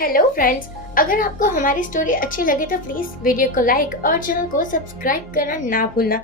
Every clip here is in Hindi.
हेलो फ्रेंड्स, अगर आपको हमारी स्टोरी अच्छी लगे तो प्लीज वीडियो को लाइक और चैनल को सब्सक्राइब करना ना भूलना।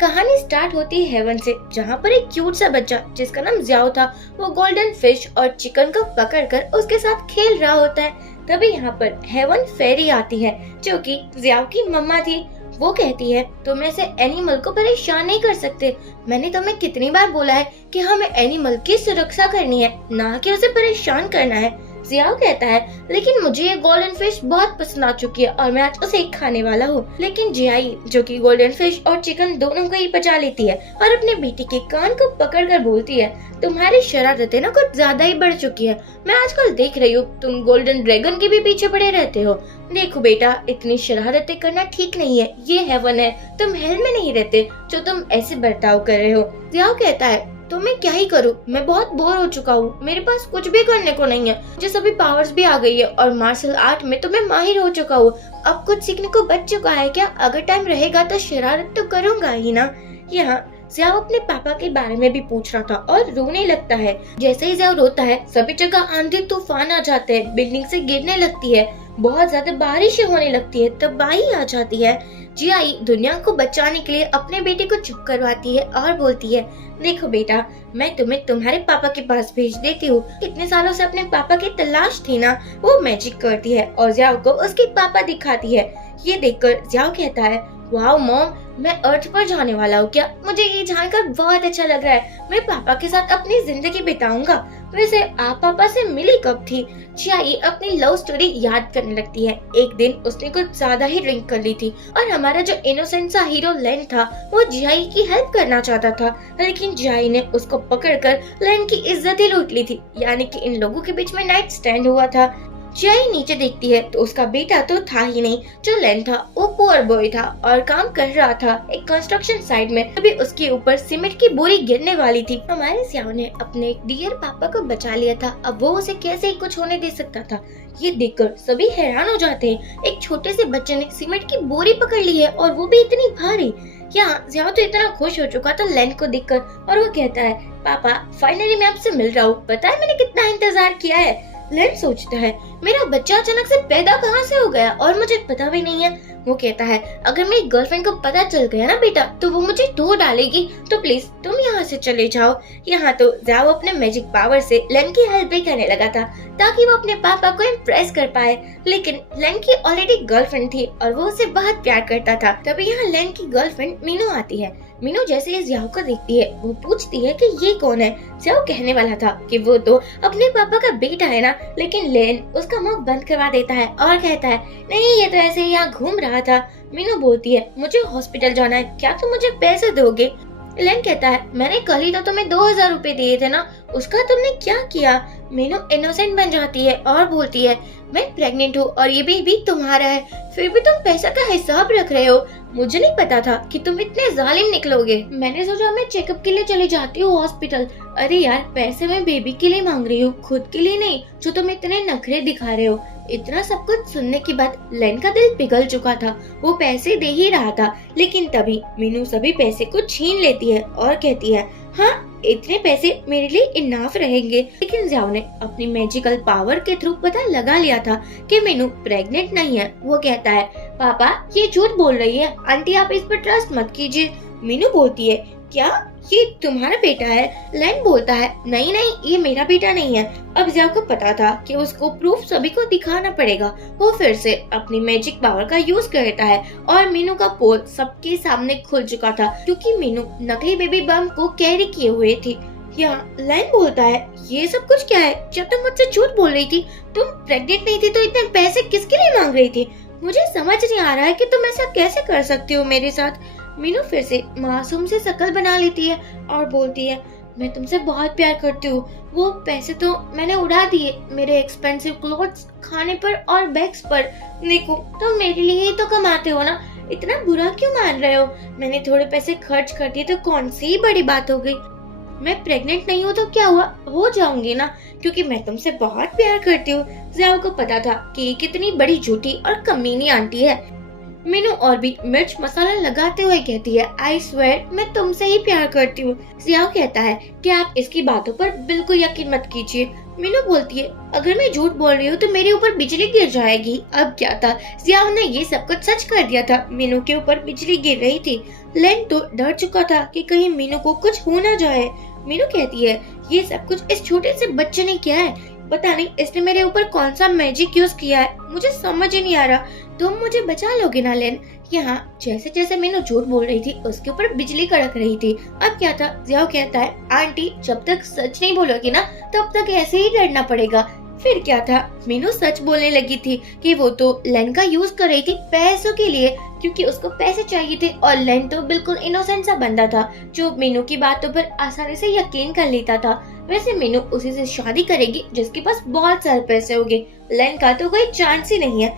कहानी स्टार्ट होती है हेवन से, जहाँ पर एक क्यूट सा बच्चा जिसका नाम जियाओ था, वो गोल्डन फिश और चिकन को पकड़कर उसके साथ खेल रहा होता है। तभी यहाँ पर हेवन फेरी आती है, जो कि जियाओ की मम्मा थी। वो कहती है, तुम ऐसे एनिमल को परेशान नहीं कर सकते। मैंने तुम्हें कितनी बार बोला है कि हमें एनिमल की सुरक्षा करनी है, ना कि उसे परेशान करना है। जियाओ कहता है, लेकिन मुझे ये गोल्डन फिश बहुत पसंद आ चुकी है और मैं आज उसे खाने वाला हूँ। लेकिन जियाई, जो कि गोल्डन फिश और चिकन दोनों को ही बचा लेती है और अपने बेटी के कान को पकड़कर बोलती है, तुम्हारी शरारतें ना कुछ ज्यादा ही बढ़ चुकी है। मैं आजकल देख रही हूँ तुम गोल्डन ड्रैगन के भी पीछे पड़े रहते हो। देखो बेटा, इतनी शरारतें करना ठीक नहीं है। ये हेवन है, तुम हेल में नहीं रहते जो तुम ऐसे बर्ताव कर रहे हो। जियाओ कहता है, तो मैं क्या ही करूँ, मैं बहुत बोर हो चुका हूँ, मेरे पास कुछ भी करने को नहीं है। मुझे सभी पावर्स भी आ गई है और मार्शल आर्ट में तो मैं माहिर हो चुका हूँ। अब कुछ सीखने को बच चुका है क्या? अगर टाइम रहेगा तो शरारत तो करूंगा ही ना। यहाँ जियाओ अपने पापा के बारे में भी पूछ रहा था और रोने लगता है। जैसे ही जियाओ रोता है, सभी जगह आंधी तूफान आ जाते हैं, बिल्डिंग से गिरने लगती है, बहुत ज्यादा बारिश होने लगती है, तबाही आ जाती है। जियाई दुनिया को बचाने के लिए अपने बेटे को चुप करवाती है और बोलती है, देखो बेटा, मैं तुम्हें तुम्हारे पापा के पास भेज देती हूँ। कितने सालों से अपने पापा की तलाश थी ना। वो मैजिक करती है और जियाओ को उसके पापा दिखाती है। ये देखकर जियाओ कहता है, वाओ मॉम, मैं अर्थ पर जाने वाला हूँ क्या? मुझे ये जानकर बहुत अच्छा लग रहा है। मैं पापा के साथ अपनी जिंदगी बिताऊंगा। वैसे आप पापा से मिली कब थी? जियाई अपनी लव स्टोरी याद करने लगती है। एक दिन उसने कुछ ज्यादा ही ड्रिंक कर ली थी और हमारा जो इनोसेंट सा हीरो लेन था, वो जियाई की हेल्प करना चाहता था, लेकिन जियाई ने उसको पकड़कर लेन की इज्जत ही लूट ली थी। यानी कि इन लोगों के बीच में नाइट स्टैंड हुआ था। जियाई नीचे देखती है तो उसका बेटा तो था ही नहीं। जो लेन था वो पुअर बॉय था और काम कर रहा था एक कंस्ट्रक्शन साइट में। तभी उसके ऊपर सीमेंट की बोरी गिरने वाली थी। हमारे जियाओ ने अपने डियर पापा को बचा लिया था, अब वो उसे कैसे ही कुछ होने दे सकता था। ये देखकर सभी हैरान हो जाते हैं। एक छोटे से बच्चे ने सीमेंट की बोरी पकड़ ली है और वो भी इतनी भारी। यहाँ जियाओ तो इतना खुश हो चुका था लेन को देखकर, और वो कहता है, पापा फाइनली मैं आपसे मिल रहा हूँ। पता है मैंने कितना इंतजार किया है। लेन सोचता है, मेरा बच्चा अचानक से पैदा कहाँ से हो गया और मुझे पता भी नहीं है। वो कहता है, अगर मेरी गर्लफ्रेंड को पता चल गया ना बेटा, तो वो मुझे धो डालेगी, तो प्लीज तुम यहाँ से चले जाओ। यहाँ तो जियाओ अपने मैजिक पावर से लेन की हेल्प भी करने लगा था ताकि वो अपने पापा को इम्प्रेस कर पाए। लेकिन लेन की ऑलरेडी गर्लफ्रेंड थी और वो उसे बहुत प्यार करता था। तभी यहाँ लेन की गर्लफ्रेंड मीनू आती है। मीनू जैसे ही जियाओ को देखती है, वो पूछती है कि ये कौन है। जियाओ कहने वाला था कि वो तो अपने पापा का बेटा है ना, लेकिन लेन उसका मुंह बंद करवा देता है और कहता है, नहीं, ये तो ऐसे ही यहाँ घूम रहा था। मीनू बोलती है, मुझे हॉस्पिटल जाना है, क्या तुम मुझे पैसे दोगे? लेन कहता है, मैंने कल ही तो तुम्हें 2000 रुपए दिए थे ना, उसका तुमने क्या किया? मीनू इनोसेंट बन जाती है और बोलती है, मैं प्रेग्नेंट हूँ और ये बेबी तुम्हारा है, फिर भी तुम पैसा का हिसाब रख रहे हो। मुझे नहीं पता था कि तुम इतने जालिम निकलोगे। मैंने सोचा मैं चेकअप के लिए चली जाती हूँ हॉस्पिटल। अरे यार, पैसे मैं बेबी के लिए मांग रही हूँ, खुद के लिए नहीं, जो तुम इतने नखरे दिखा रहे हो। इतना सब कुछ सुनने के बाद लेन का दिल पिघल चुका था। वो पैसे दे ही रहा था, लेकिन तभी मीनू सभी पैसे को छीन लेती है और कहती है, हाँ, इतने पैसे मेरे लिए इनाफ रहेंगे। लेकिन जियाओ ने अपनी मैजिकल पावर के थ्रू पता लगा लिया था कि मीनू प्रेग्नेंट नहीं है। वो कहता है, पापा ये झूठ बोल रही है, आंटी आप इस पर ट्रस्ट मत कीजिए। मीनू बोलती है, क्या ये तुम्हारा बेटा है? लेन बोलता है, नहीं नहीं, ये मेरा बेटा नहीं है। अब जियाओ को पता था कि उसको प्रूफ सभी को दिखाना पड़ेगा। वो फिर से अपनी मैजिक पावर का यूज करता है और मीनू का पोल सबके सामने खुल चुका था, क्योंकि मीनू नकली बेबी बम को कैरी किए हुए थी। यहाँ लेन बोलता है, ये सब कुछ क्या है? जब तुम मुझसे झूठ बोल रही थी, तुम प्रेग्नेंट नहीं थी, तो इतने पैसे किसके लिए मांग रही थी? मुझे समझ नहीं आ रहा है कि तुम ऐसा कैसे कर सकती हो मेरे साथ। मीनू फिर से मासूम से शक्ल बना लेती है और बोलती है, मैं तुमसे बहुत प्यार करती हूँ। वो पैसे तो मैंने उड़ा दिए मेरे एक्सपेंसिव क्लोथ्स, खाने पर और बैग्स पर। देखो, तुम मेरे लिए ही तो कमाते हो ना, इतना बुरा क्यों मान रहे हो? मैंने थोड़े पैसे खर्च कर दिए तो कौन सी बड़ी बात हो गई? मैं प्रेग्नेंट नहीं हूँ तो क्या हुआ, हो जाऊंगी ना, क्योंकि मैं तुमसे बहुत प्यार करती हूँ। जियाओ को पता था कि ये कितनी बड़ी झूठी और कमीनी आंटी है। मीनू और भी मिर्च मसाला लगाते हुए कहती है, आई स्वेयर मैं तुमसे ही प्यार करती हूँ। जियाओ कहता है कि आप इसकी बातों पर बिल्कुल यकीन मत कीजिए, मीनू बोलती है, अगर मैं झूठ बोल रही हूँ तो मेरे ऊपर बिजली गिर जाएगी। अब क्या था, जियाओ ने ये सब कुछ सच कर दिया था। मीनू के ऊपर बिजली गिर रही थी। लेन तो डर चुका था कि कहीं मीनू को कुछ हो ना जाए। मीनू कहती है, ये सब कुछ इस छोटे से बच्चे ने किया है। पता नहीं इसने मेरे ऊपर कौन सा मैजिक यूज किया है, मुझे समझ ही नहीं आ रहा। तुम मुझे बचा लोगे ना लेन? यहाँ जैसे जैसे मीनू झूठ बोल रही थी उसके ऊपर बिजली कड़क रही थी। अब क्या था, जियाओ कहता है, आंटी जब तक सच नहीं बोलोगी ना तब तक ऐसे ही डरना पड़ेगा। फिर क्या था, मीनू सच बोलने लगी थी कि वो तो लेन का यूज कर रही थी पैसों के लिए, क्योंकि उसको पैसे चाहिए थे। और लेन तो बिल्कुल इनोसेंट सा बंदा था जो मीनू की बातों पर आसानी से यकीन कर लेता था। वैसे मीनू उसी से शादी करेगी जिसके पास बहुत सारे पैसे होंगे। लेन का तो कोई चांस ही नहीं है।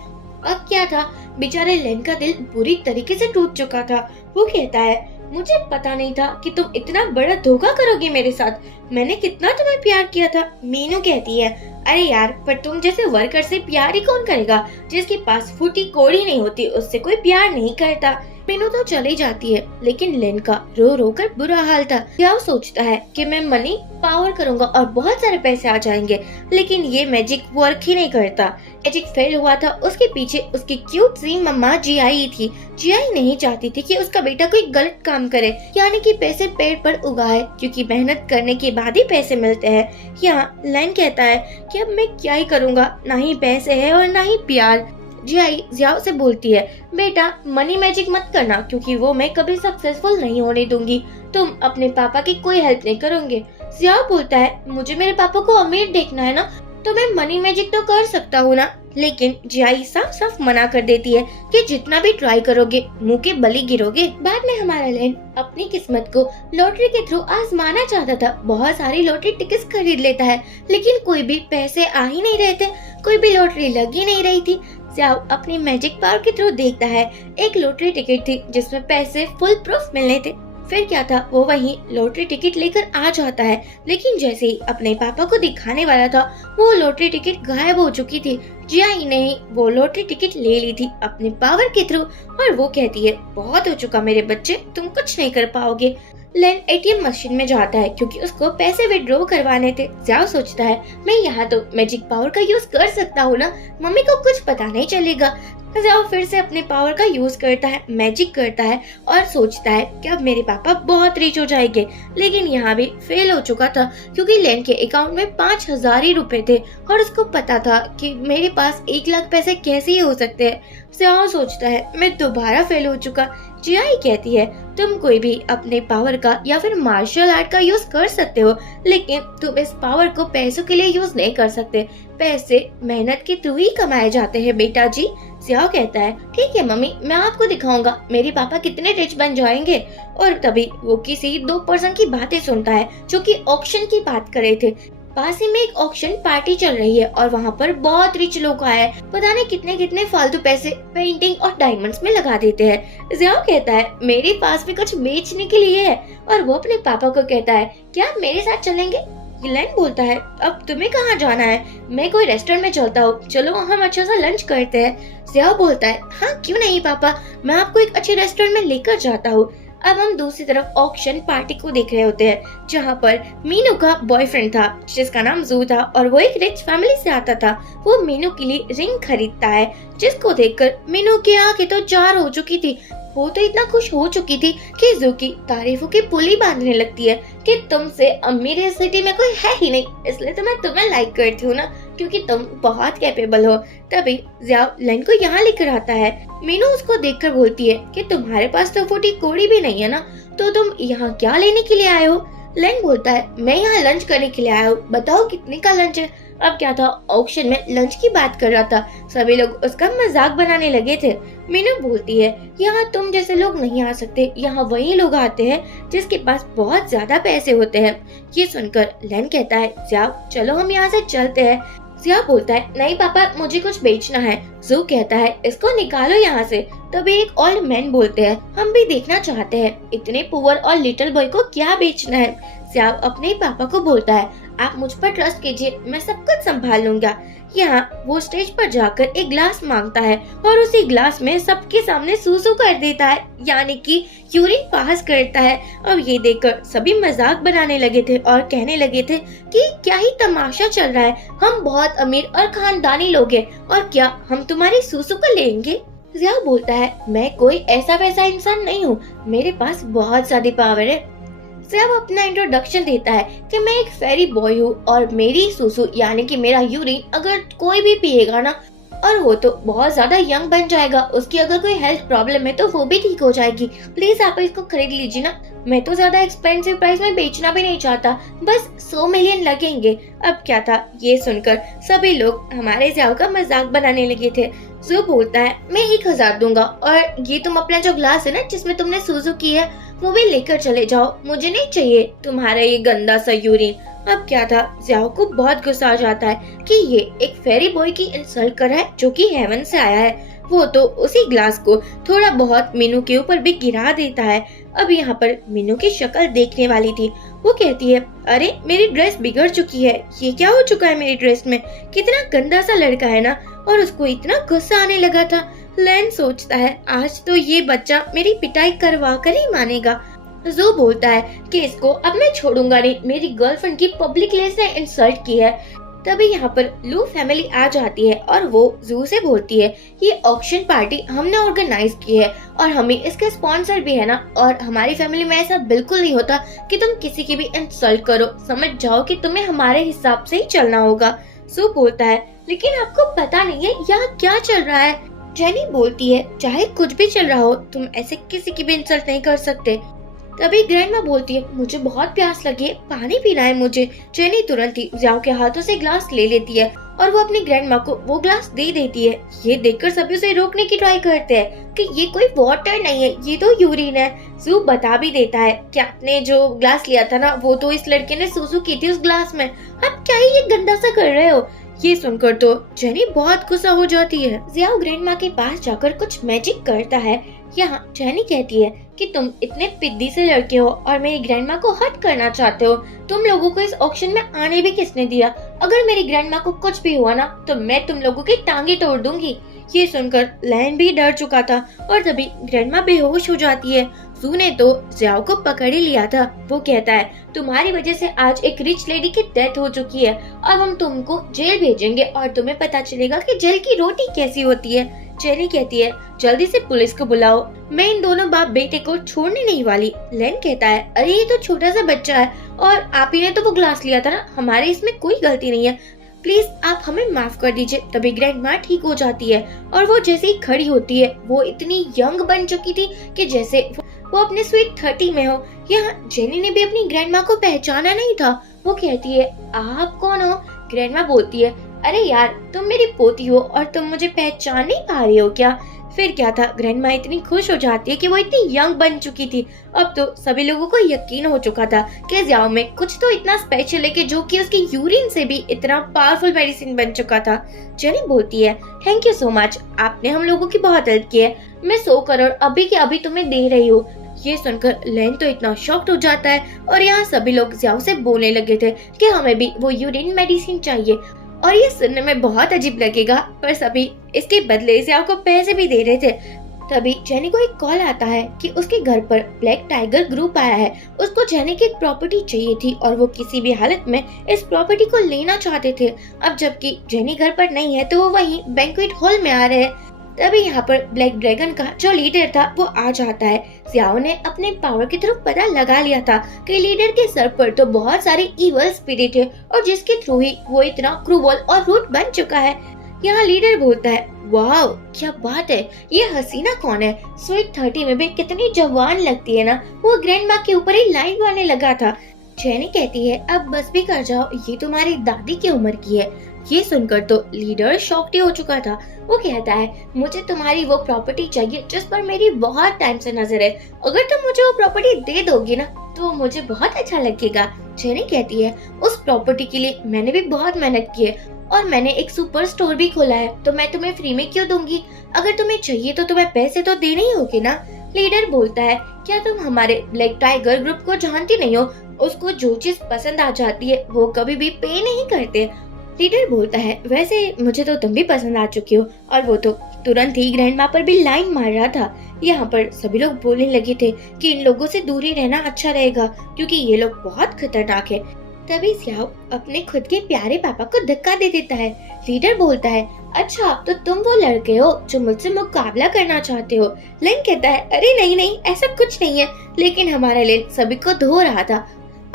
अब क्या था, बेचारे लेन का दिल बुरी तरीके से टूट चुका था। वो कहता है, मुझे पता नहीं था कि तुम इतना बड़ा धोखा करोगे मेरे साथ। मैंने कितना तुम्हें प्यार किया था। मीनू कहती है, अरे यार, पर तुम जैसे वर्कर से प्यार ही कौन करेगा? जिसके पास फूटी कोड़ी नहीं होती उससे कोई प्यार नहीं करता। मीनू तो चली जाती है, लेकिन लेन का रो रो कर बुरा हाल था। जियाओ सोचता है कि मैं मनी पावर करूंगा और बहुत सारे पैसे आ जाएंगे, लेकिन ये मैजिक वर्क ही नहीं करता। मैजिक फेल हुआ था। उसके पीछे उसकी क्यूट सी मम्मा जियाई थी। जियाई नहीं चाहती थी कि उसका बेटा कोई गलत काम करे, यानी कि पैसे पेड़ पर उगाए, क्योंकि मेहनत करने के बाद ही पैसे मिलते हैं। यहाँ लेन कहता है कि अब मैं क्या ही करूँगा, ना ही पैसे है और ना ही प्यार। जियाई जियाओ से बोलती है, बेटा मनी मैजिक मत करना, क्योंकि वो मैं कभी सक्सेसफुल नहीं होने दूंगी। तुम अपने पापा की कोई हेल्प नहीं करोगे। जियाओ बोलता है, मुझे मेरे पापा को अमीर देखना है ना, तो मैं मनी मैजिक तो कर सकता हूँ ना। लेकिन जियाई साफ साफ मना कर देती है कि जितना भी ट्राई करोगे मुंह के बली गिरोगे। बाद में हमारा लेन अपनी किस्मत को लॉटरी के थ्रू आजमाना चाहता था। बहुत सारी लॉटरी टिकट्स खरीद लेता है, लेकिन कोई भी पैसे आ ही नहीं रहे थे, कोई भी लॉटरी लग ही नहीं रही थी। जियाओ अपनी मैजिक पावर के थ्रू देखता है, एक लॉटरी टिकट थी जिसमें पैसे फुल प्रूफ मिलने थे। फिर क्या था, वो वहीं लॉटरी टिकट लेकर आ जाता है, लेकिन जैसे ही अपने पापा को दिखाने वाला था वो लॉटरी टिकट गायब हो चुकी थी। जियाई ने वो लॉटरी टिकट ले ली थी अपने पावर के थ्रू, और वो कहती है, बहुत हो चुका मेरे बच्चे, तुम कुछ नहीं कर पाओगे। लेन एटीएम मशीन में जाता है क्योंकि उसको पैसे विड्रॉ करवाने थे। जियाओ सोचता है, मैं यहाँ तो मैजिक पावर का यूज कर सकता हूँ ना, मम्मी को कुछ पता नहीं चलेगा। जियाओ फिर से अपने पावर का यूज करता है, मैजिक करता है और सोचता है कि अब मेरे पापा बहुत रिच हो जाएंगे। लेकिन यहाँ भी फेल हो चुका था, क्योंकि लेन के अकाउंट में 5,000 ही रुपए थे और उसको पता था कि मेरे पास 1 लाख पैसे कैसे ही हो सकते हैं। जियाओ सोचता है, मैं दोबारा फेल हो चुका। जियाई कहती है, तुम कोई भी अपने पावर का या फिर मार्शल आर्ट का यूज कर सकते हो, लेकिन तुम इस पावर को पैसों के लिए यूज नहीं कर सकते। पैसे मेहनत के थ्रू ही कमाए जाते हैं बेटा जी। जियाओ कहता है, ठीक है मम्मी, मैं आपको दिखाऊंगा मेरे पापा कितने रिच बन जाएंगे। और तभी वो किसी 2 पर्सन की बातें सुनता है जो कि ऑक्शन की बात कर रहे थे। पास ही में एक ऑक्शन पार्टी चल रही है और वहाँ पर बहुत रिच लोग आए हैं, पता नहीं कितने कितने फालतू पैसे पेंटिंग और डायमंड्स में लगा देते हैं। जियाओ कहता है, मेरे पास भी कुछ बेचने के लिए है, और वो अपने पापा को कहता है, क्या आप मेरे साथ चलेंगे? लेन बोलता है, अब तुम्हें कहाँ जाना है? मैं कोई रेस्टोरेंट में चलता हूँ, चलो हम अच्छा सा लंच करते हैं। जियाओ बोलता है, हाँ क्यों नहीं पापा, मैं आपको एक अच्छे रेस्टोरेंट में लेकर जाता हूँ। अब हम दूसरी तरफ ऑक्शन पार्टी को देख रहे होते हैं, जहाँ पर मीनू का बॉयफ्रेंड था जिसका नाम जू था, और वो एक रिच फैमिली से आता था। वो मीनू के लिए रिंग खरीदता है, जिसको देखकर मीनू की आंखें तो चार हो चुकी थी। वो तो इतना खुश हो चुकी थी कि जू की तारीफों की पुली बांधने लगती है कि तुमसे अमीर इस सिटी में कोई है ही नहीं, इसलिए तो मैं तुम्हें लाइक करती हूँ ना, क्योंकि तुम बहुत कैपेबल हो। तभी जियाओ लेन को यहाँ लेकर आता है। मीनू उसको देखकर बोलती है कि तुम्हारे पास तो फूटी कोड़ी भी नहीं है ना, तो तुम यहाँ क्या लेने के लिए आए हो? लेन बोलता है, मैं यहाँ लंच करने के लिए आया हूँ, बताओ कितने का लंच है? अब क्या था, ऑक्शन में लंच की बात कर रहा था, सभी लोग उसका मजाक बनाने लगे थे। मीनू बोलती है, यहाँ तुम जैसे लोग नहीं आ सकते, यहाँ वही लोग आते हैं जिसके पास बहुत ज्यादा पैसे होते हैं। ये सुनकर लेन कहता है, जाओ चलो हम यहाँ से चलते हैं। जिया बोलता है, नहीं पापा, मुझे कुछ बेचना है। जू कहता है, इसको निकालो यहाँ से। तभी एक ओल्ड मैन बोलते हैं, हम भी देखना चाहते हैं इतने पुअर और लिटिल बॉय को क्या बेचना है। जिया अपने पापा को बोलता है, आप मुझ पर ट्रस्ट कीजिए, मैं सब कुछ संभाल लूंगा। यहाँ वो स्टेज पर जाकर एक ग्लास मांगता है और उसी ग्लास में सबके सामने सूसू कर देता है, यानी कि यूरिन पास करता है। अब ये देखकर सभी मजाक बनाने लगे थे और कहने लगे थे कि क्या ही तमाशा चल रहा है, हम बहुत अमीर और खानदानी लोग हैं और क्या हम तुम्हारी सूसू को लेंगे। जियाओ बोलता है, मैं कोई ऐसा वैसा इंसान नहीं हूँ, मेरे पास बहुत ज्यादा पावर है। जियाओ अपना इंट्रोडक्शन देता है कि मैं एक फेरी बॉय हूँ और मेरी सूसू यानी कि मेरा यूरिन अगर कोई भी पिएगा ना और वो तो बहुत ज्यादा यंग बन जाएगा, उसकी अगर कोई हेल्थ प्रॉब्लम है तो वो भी ठीक हो जाएगी। प्लीज आप इसको खरीद लीजिए ना, मैं तो ज्यादा एक्सपेंसिव प्राइस में बेचना भी नहीं चाहता, बस 100 मिलियन लगेंगे। अब क्या था, ये सुनकर सभी लोग हमारे जियाओ का मजाक बनाने लगे थे। जो बोलता है, मैं 1000 दूंगा और ये तुम अपना जो ग्लास है ना जिसमें तुमने सूसू की है वो भी लेकर चले जाओ, मुझे नहीं चाहिए तुम्हारा ये गंदा सा यूरिन। अब क्या था, जियाओ को बहुत गुस्सा आ जाता है कि ये एक फेरी बॉय की इंसल्ट कर रहा है जो कि हेवन से आया है। वो तो उसी ग्लास को थोड़ा बहुत मीनू के ऊपर भी गिरा देता है। अब यहाँ पर मीनू की शक्ल देखने वाली थी, वो कहती है, अरे मेरी ड्रेस बिगड़ चुकी है, ये क्या हो चुका है मेरी ड्रेस में, कितना गंदा सा लड़का है ना। और उसको इतना गुस्सा आने लगा था। लैन सोचता है, आज तो ये बच्चा मेरी पिटाई करवा कर ही मानेगा। जो बोलता है कि इसको अब मैं छोड़ूंगा नहीं, मेरी गर्लफ्रेंड की पब्लिकली इसने इंसल्ट की है। तभी यहाँ पर लू फैमिली आ जाती है और वो जू से बोलती है, ये ऑक्शन पार्टी हमने ऑर्गेनाइज की है और हमें इसके स्पॉन्सर भी है ना, और हमारी फैमिली में ऐसा बिल्कुल नहीं होता कि तुम किसी की भी इंसल्ट करो, समझ जाओ कि तुम्हें हमारे हिसाब से ही चलना होगा। जू बोलता है, लेकिन आपको पता नहीं है यहाँ क्या चल रहा है। जेनी बोलती है, चाहे कुछ भी चल रहा हो तुम ऐसे किसी की भी इंसल्ट नहीं कर सकते। तभी ग्रैंडमा बोलती है, मुझे बहुत प्यास लगी है, पानी पीना है मुझे। जेनी तुरंत ही जियाओ के हाथों से ग्लास ले लेती है और वो अपनी ग्रैंडमा को वो ग्लास दे देती है। ये देखकर सभी उसे रोकने की ट्राई करते हैं कि ये कोई वाटर नहीं है, ये तो यूरिन है। जू बता भी देता है कि आपने जो ग्लास लिया था ना वो तो इस लड़के ने सूसू की थी उस ग्लास में, आप क्या ही ये गंदा सा कर रहे हो। ये सुनकर तो जेनी बहुत गुस्सा हो जाती है। जियाओ ग्रैंडमा के पास जाकर कुछ मैजिक करता है। यहाँ जेनी कहती है कि तुम इतने पिद्दी से लड़के हो और मेरी ग्रैंडमा को हर्ट करना चाहते हो, तुम लोगों को इस ऑक्शन में आने भी किसने दिया, अगर मेरी ग्रैंडमा को कुछ भी हुआ ना तो मैं तुम लोगों की टांगे तोड़ दूंगी। ये सुनकर लैन भी डर चुका था और तभी ग्रैंडमा बेहोश हो जाती है। जू ने तो जियाओ को पकड़ ही लिया था। वो कहता है, तुम्हारी वजह से आज एक रिच लेडी की डेथ हो चुकी है, अब हम तुमको जेल भेजेंगे और तुम्हें पता चलेगा कि जेल की रोटी कैसी होती है। जेनी कहती है, जल्दी से पुलिस को बुलाओ, मैं इन दोनों बाप बेटे को छोड़ने नहीं वाली। लेन कहता है, अरे ये तो छोटा सा बच्चा है और आप ही ने तो वो ग्लास लिया था ना, हमारे इसमें कोई गलती नहीं है, प्लीज आप हमें माफ कर दीजिए। तभी ग्रैंडमा ठीक हो जाती है और वो जैसे ही खड़ी होती है वो इतनी यंग बन चुकी थी कि जैसे वो अपने स्वीट 30 में हो। यहाँ जेनी ने भी अपनी ग्रैंडमा को पहचाना नहीं था। वो कहती है, आप कौन हो? ग्रैंडमा बोलती है, अरे यार तुम मेरी पोती हो और तुम मुझे पहचान नहीं पा रही हो क्या? फिर क्या था, ग्रैंडमा इतनी खुश हो जाती है कि वो इतनी यंग बन चुकी थी। अब तो सभी लोगों को यकीन हो चुका था कि जियाओ में कुछ तो इतना स्पेशल है कि जो कि उसकी यूरिन से भी इतना पावरफुल मेडिसिन बन चुका था। जेनी बोलती है, थैंक यू सो मच, आपने हम लोगों की बहुत हेल्प की है, मैं 100 करोड़ अभी के अभी तुम्हें दे रही हूँ। ये सुनकर लेन तो इतना शॉक्ड हो जाता है और यहाँ सभी लोग जियाओ से बोलने लगे थे कि हमें भी वो यूरिन मेडिसिन चाहिए। और ये सुनने में बहुत अजीब लगेगा पर सभी इसके बदले जियाओ को पैसे भी दे रहे थे। तभी जेनी को एक कॉल आता है कि उसके घर पर ब्लैक टाइगर ग्रुप आया है, उसको जेनी की एक प्रॉपर्टी चाहिए थी और वो किसी भी हालत में इस प्रॉपर्टी को लेना चाहते थे। अब जबकि जेनी घर पर नहीं है तो वो वहीं बैंक्वेट हॉल में आ रहे हैं। तभी यहाँ पर ब्लैक ड्रैगन का जो लीडर था वो आ जाता है। जियाओ ने अपने पावर की तरफ पता लगा लिया था कि लीडर के सर पर तो बहुत सारे इवल स्पिरिट है और जिसके थ्रू ही वो इतना क्रूवल और रूट बन चुका है। यहाँ लीडर बोलता है, वाह क्या बात है, ये हसीना कौन है, स्वीट 30 में भी कितनी जवान लगती है ना। वो ग्रैंडमा के ऊपर ही लाइन मारने लगा था। जेनी कहती है, अब बस भी कर जाओ, ये तुम्हारी दादी की उम्र की है। ये सुनकर तो लीडर शॉक्ड हो चुका था। वो कहता है, मुझे तुम्हारी वो प्रॉपर्टी चाहिए जिस पर मेरी बहुत टाइम से नजर है, अगर तुम मुझे वो प्रॉपर्टी दे दोगी ना तो मुझे बहुत अच्छा लगेगा। जेनी कहती है, उस प्रॉपर्टी के लिए मैंने भी बहुत मेहनत की है और मैंने एक सुपर स्टोर भी खोला है, तो मैं तुम्हें फ्री में क्यों दूंगी, अगर तुम्हें चाहिए तो तुम्हें पैसे तो देने ही होंगे ना। लीडर बोलता है, क्या तुम हमारे ब्लैक टाइगर ग्रुप को जानती नहीं हो? उसको जो चीज पसंद आ जाती है वो कभी भी पे नहीं करते। लीडर बोलता है, वैसे मुझे तो तुम भी पसंद आ चुकी हो। और वो तो तुरंत ही ग्रैंडमा पर भी लाइन मार रहा था। यहाँ पर सभी लोग बोलने लगे थे कि इन लोगों से दूर ही रहना अच्छा रहेगा क्योंकि ये लोग बहुत खतरनाक है। तभी ज़ियाओ अपने खुद के प्यारे पापा को धक्का दे देता है। लीडर बोलता है, अच्छा तो तुम वो लड़के हो जो मुझसे मुकाबला करना चाहते हो? लेन कहता है, अरे नहीं नहीं, ऐसा कुछ नहीं है, लेकिन हमारा लेन सभी को धो रहा था।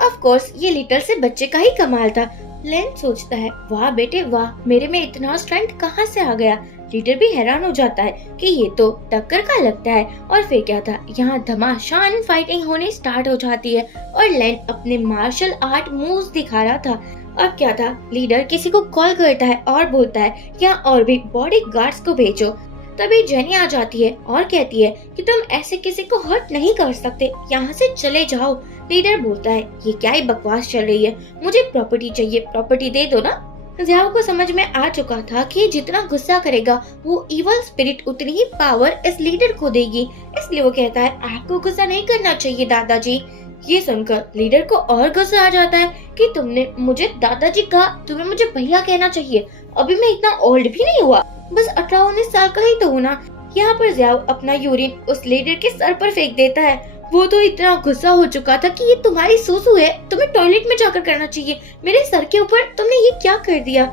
ऑफ कोर्स ये लिटिल से बच्चे का ही कमाल था। लेन सोचता है, वाह बेटे वाह, मेरे में इतना स्ट्रेंथ कहाँ से आ गया। लीडर भी हैरान हो जाता है कि ये तो टक्कर का लगता है। और फिर क्या था, यहाँ धमाशान फाइटिंग होने स्टार्ट हो जाती है और लेन अपने मार्शल आर्ट मूव्स दिखा रहा था। अब क्या था, लीडर किसी को कॉल करता है और बोलता है, यहाँ और भी बॉडी गार्ड्स को भेजो। तभी जेनी आ जाती है और कहती है कि तुम ऐसे किसी को हर्ट नहीं कर सकते, यहाँ से चले जाओ। लीडर बोलता है, ये क्या ही बकवास चल रही है, मुझे प्रॉपर्टी चाहिए, प्रॉपर्टी दे दो ना। ज़ियाओ को समझ में आ चुका था कि जितना गुस्सा करेगा वो इवल स्पिरिट उतनी ही पावर इस लीडर को देगी, इसलिए वो कहता है, आपको गुस्सा नहीं करना चाहिए दादाजी। ये सुनकर लीडर को और गुस्सा आ जाता है कि तुमने मुझे दादाजी कहा, तुम्हें मुझे भैया कहना चाहिए, अभी मैं इतना ओल्ड भी नहीं हुआ, बस 18-19 साल का ही तो हूँ ना। यहाँ पर ज़ियाओ अपना यूरिन उस लीडर के सर पर फेंक देता है। वो तो इतना गुस्सा हो चुका था कि ये तुम्हारी सूसू है, तुम्हें टॉयलेट में जाकर करना चाहिए, मेरे सर के ऊपर तुमने ये क्या कर दिया।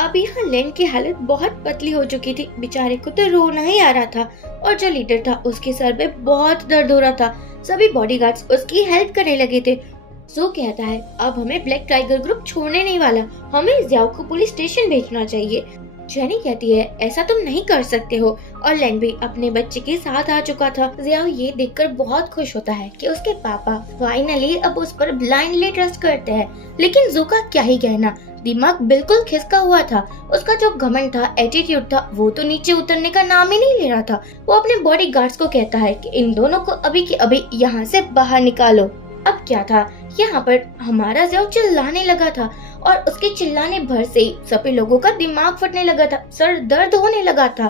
अब यहाँ लेन की हालत बहुत पतली हो चुकी थी, बेचारे को तो रोना ही आ रहा था। और जो लीडर था उसके सर पे बहुत दर्द हो रहा था। सभी बॉडीगार्ड्स उसकी हेल्प करने लगे थे। सो कहता है, अब हमें ब्लैक टाइगर ग्रुप छोड़ने नहीं वाला, हमें ज़ियाओ को पुलिस स्टेशन भेजना चाहिए। जेनी कहती है, ऐसा तुम नहीं कर सकते हो। और लेन भी अपने बच्चे के साथ आ चुका था। ज़ियाओ ये देखकर बहुत खुश होता है कि उसके पापा फाइनली अब उस पर ब्लाइंडली ट्रस्ट करते हैं। लेकिन ज़ू का क्या ही कहना, दिमाग बिल्कुल खिसका हुआ था। उसका जो घमंड था, एटीट्यूड था, वो तो नीचे उतरने का नाम ही नहीं ले रहा था। वो अपने बॉडीगार्ड्स को कहता है कि इन दोनों को अभी के अभी यहाँ से बाहर निकालो। अब क्या था, यहाँ पर हमारा ज़ियाओ चिल्लाने लगा था और उसके चिल्लाने भर से ही सभी लोगों का दिमाग फटने लगा था, सर दर्द होने लगा था।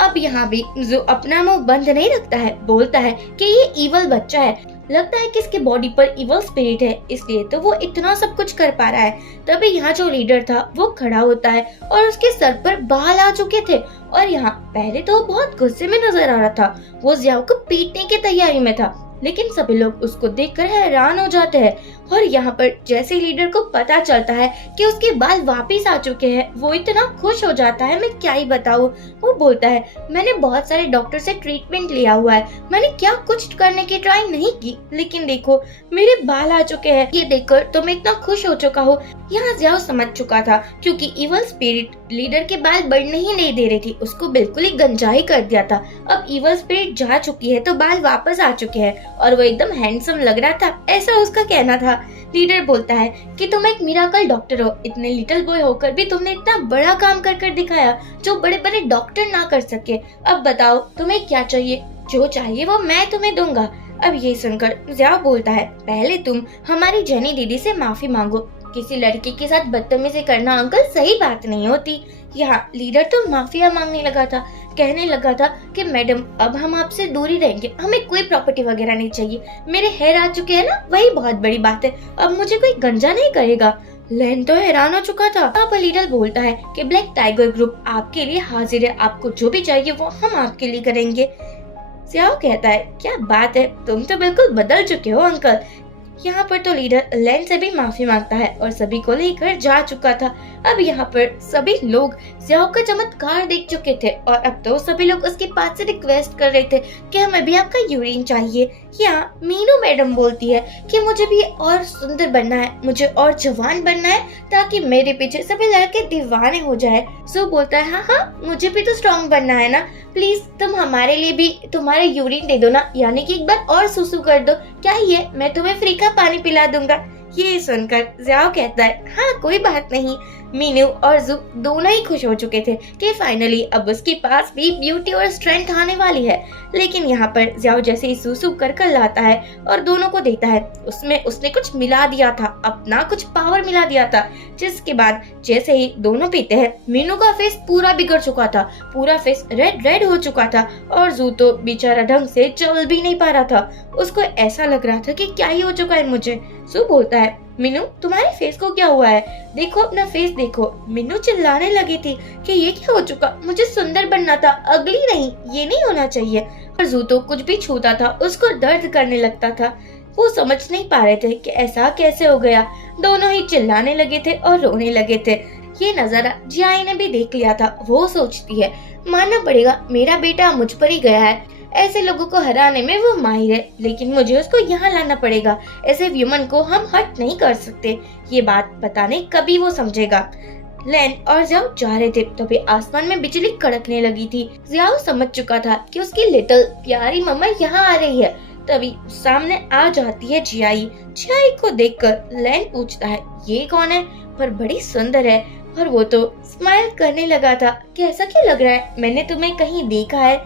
अब यहाँ भी जो अपना मुंह बंद नहीं रखता है, बोलता है कि ये इवल बच्चा है, लगता है कि इसके बॉडी पर इवल स्पिरिट है, इसलिए तो वो इतना सब कुछ कर पा रहा है। तभी यहाँ जो लीडर था वो खड़ा होता है और उसके सर पर बाल आ चुके थे। और यहाँ पहले तो वो बहुत गुस्से में नजर आ रहा था, वो ज़ियाओ को पीटने की तैयारी में था, लेकिन सभी लोग उसको देखकर हैरान हो जाते हैं। और यहाँ पर जैसे लीडर को पता चलता है कि उसके बाल वापस आ चुके हैं, वो इतना खुश हो जाता है, मैं क्या ही बताऊँ। वो बोलता है, मैंने बहुत सारे डॉक्टर से ट्रीटमेंट लिया हुआ है, मैंने क्या कुछ करने की ट्राई नहीं की, लेकिन देखो मेरे बाल आ चुके हैं। ये देखकर तो मैं इतना खुश हो चुका हूँ। यहाँ ज़ियाओ समझ चुका था क्योंकि इवल स्पिरिट लीडर के बाल बढ़ने ही नहीं दे रही थी, उसको बिल्कुल ही गंजाई कर दिया था। अब इवल स्पिरिट जा चुकी है तो बाल वापस आ चुके हैं और वो एकदम हैंडसम लग रहा था, ऐसा उसका कहना था। लीडर बोलता है कि तुम एक मिराकल डॉक्टर हो, इतने लिटिल बॉय होकर भी तुमने इतना बड़ा काम कर कर दिखाया जो बड़े बड़े डॉक्टर ना कर सके। अब बताओ तुम्हें क्या चाहिए, जो चाहिए वो मैं तुम्हें दूंगा। अब ये सुनकर ज़ियाओ बोलता है, पहले तुम हमारी जेनी दीदी से माफी मांगो, किसी लड़की के साथ बदतमीजी करना अंकल सही बात नहीं होती। यहाँ लीडर तो माफिया मांगने लगा था, कहने लगा था कि मैडम अब हम आपसे दूर ही रहेंगे, हमें कोई प्रॉपर्टी वगैरह नहीं चाहिए, मेरे हेयर आ चुके हैं ना, वही बहुत बड़ी बात है, अब मुझे कोई गंजा नहीं करेगा। लेन तो हैरान हो चुका था। यहाँ पर लीडर बोलता है कि ब्लैक टाइगर ग्रुप आपके लिए हाजिर है, आपको जो भी चाहिए वो हम आपके लिए करेंगे। ज़ियाओ कहता है, क्या बात है, तुम तो बिल्कुल बदल चुके हो अंकल। यहाँ पर तो लीडर लेन से भी माफी मांगता है और सभी को लेकर जा चुका था। अब यहाँ पर सभी लोग ज़ियाओ का चमत्कार देख चुके थे और अब तो सभी लोग उसके पास से रिक्वेस्ट कर रहे थे कि हमें भी आपका यूरिन चाहिए। यहाँ मीनू मैडम बोलती है कि मुझे भी और सुंदर बनना है, मुझे और जवान बनना है ताकि मेरे पीछे सभी लड़के दीवाने हो जाए। सो बोलता है, हाँ हाँ मुझे भी तो स्ट्रॉन्ग बनना है ना, प्लीज तुम हमारे लिए भी तुम्हारे यूरिन दे दो ना, यानी कि एक बार और सुसु कर दो, क्या ये मैं तुम्हें फ्री का पानी पिला दूंगा। ये सुनकर ज़ियाओ कहता है, हाँ कोई बात नहीं। मीनू और जू दोनों ही खुश हो चुके थे कि फाइनली अब उसके पास भी ब्यूटी और स्ट्रेंथ आने वाली है। लेकिन यहाँ पर जियाओ जैसे ही सूसू कर कर लाता है और दोनों को देता है, उसमें उसने कुछ मिला दिया था, अपना कुछ पावर मिला दिया था, जिसके बाद जैसे ही दोनों पीते हैं मीनू का फेस पूरा बिगड़ चुका था, पूरा फेस रेड रेड हो चुका था और जू तो बेचारा ढंग से चल भी नहीं पा रहा था। उसको ऐसा लग रहा था कि क्या ही हो चुका है मुझे। जू बोलता है, मीनू तुम्हारे फेस को क्या हुआ है, देखो अपना फेस देखो। मीनू चिल्लाने लगी थी कि ये क्या हो चुका, मुझे सुंदर बनना था, अगली नहीं, ये नहीं होना चाहिए। और जू तो कुछ भी छूता था उसको दर्द करने लगता था। वो समझ नहीं पा रहे थे कि ऐसा कैसे हो गया। दोनों ही चिल्लाने लगे थे और रोने लगे थे। ये नजारा जियाई ने भी देख लिया था। वो सोचती है मानना पड़ेगा मेरा बेटा मुझ पर ही गया है, ऐसे लोगों को हराने में वो माहिर है, लेकिन मुझे उसको यहाँ लाना पड़ेगा। ऐसे व्यूमन को हम हर्ट नहीं कर सकते। ये बात पता नहीं कभी वो समझेगा। लैन और जियाओ जा रहे थे तभी आसमान में बिजली कड़कने लगी थी। जियाओ समझ चुका था कि उसकी लिटिल प्यारी मम्मा यहाँ आ रही है। तभी सामने आ जाती है जियाई। जियाई को देखकर लैन पूछता है ये कौन है, पर बड़ी सुंदर है। और वो तो स्माइल करने लगा था कि ऐसा क्यों लग रहा है, मैंने तुम्हें कहीं देखा है।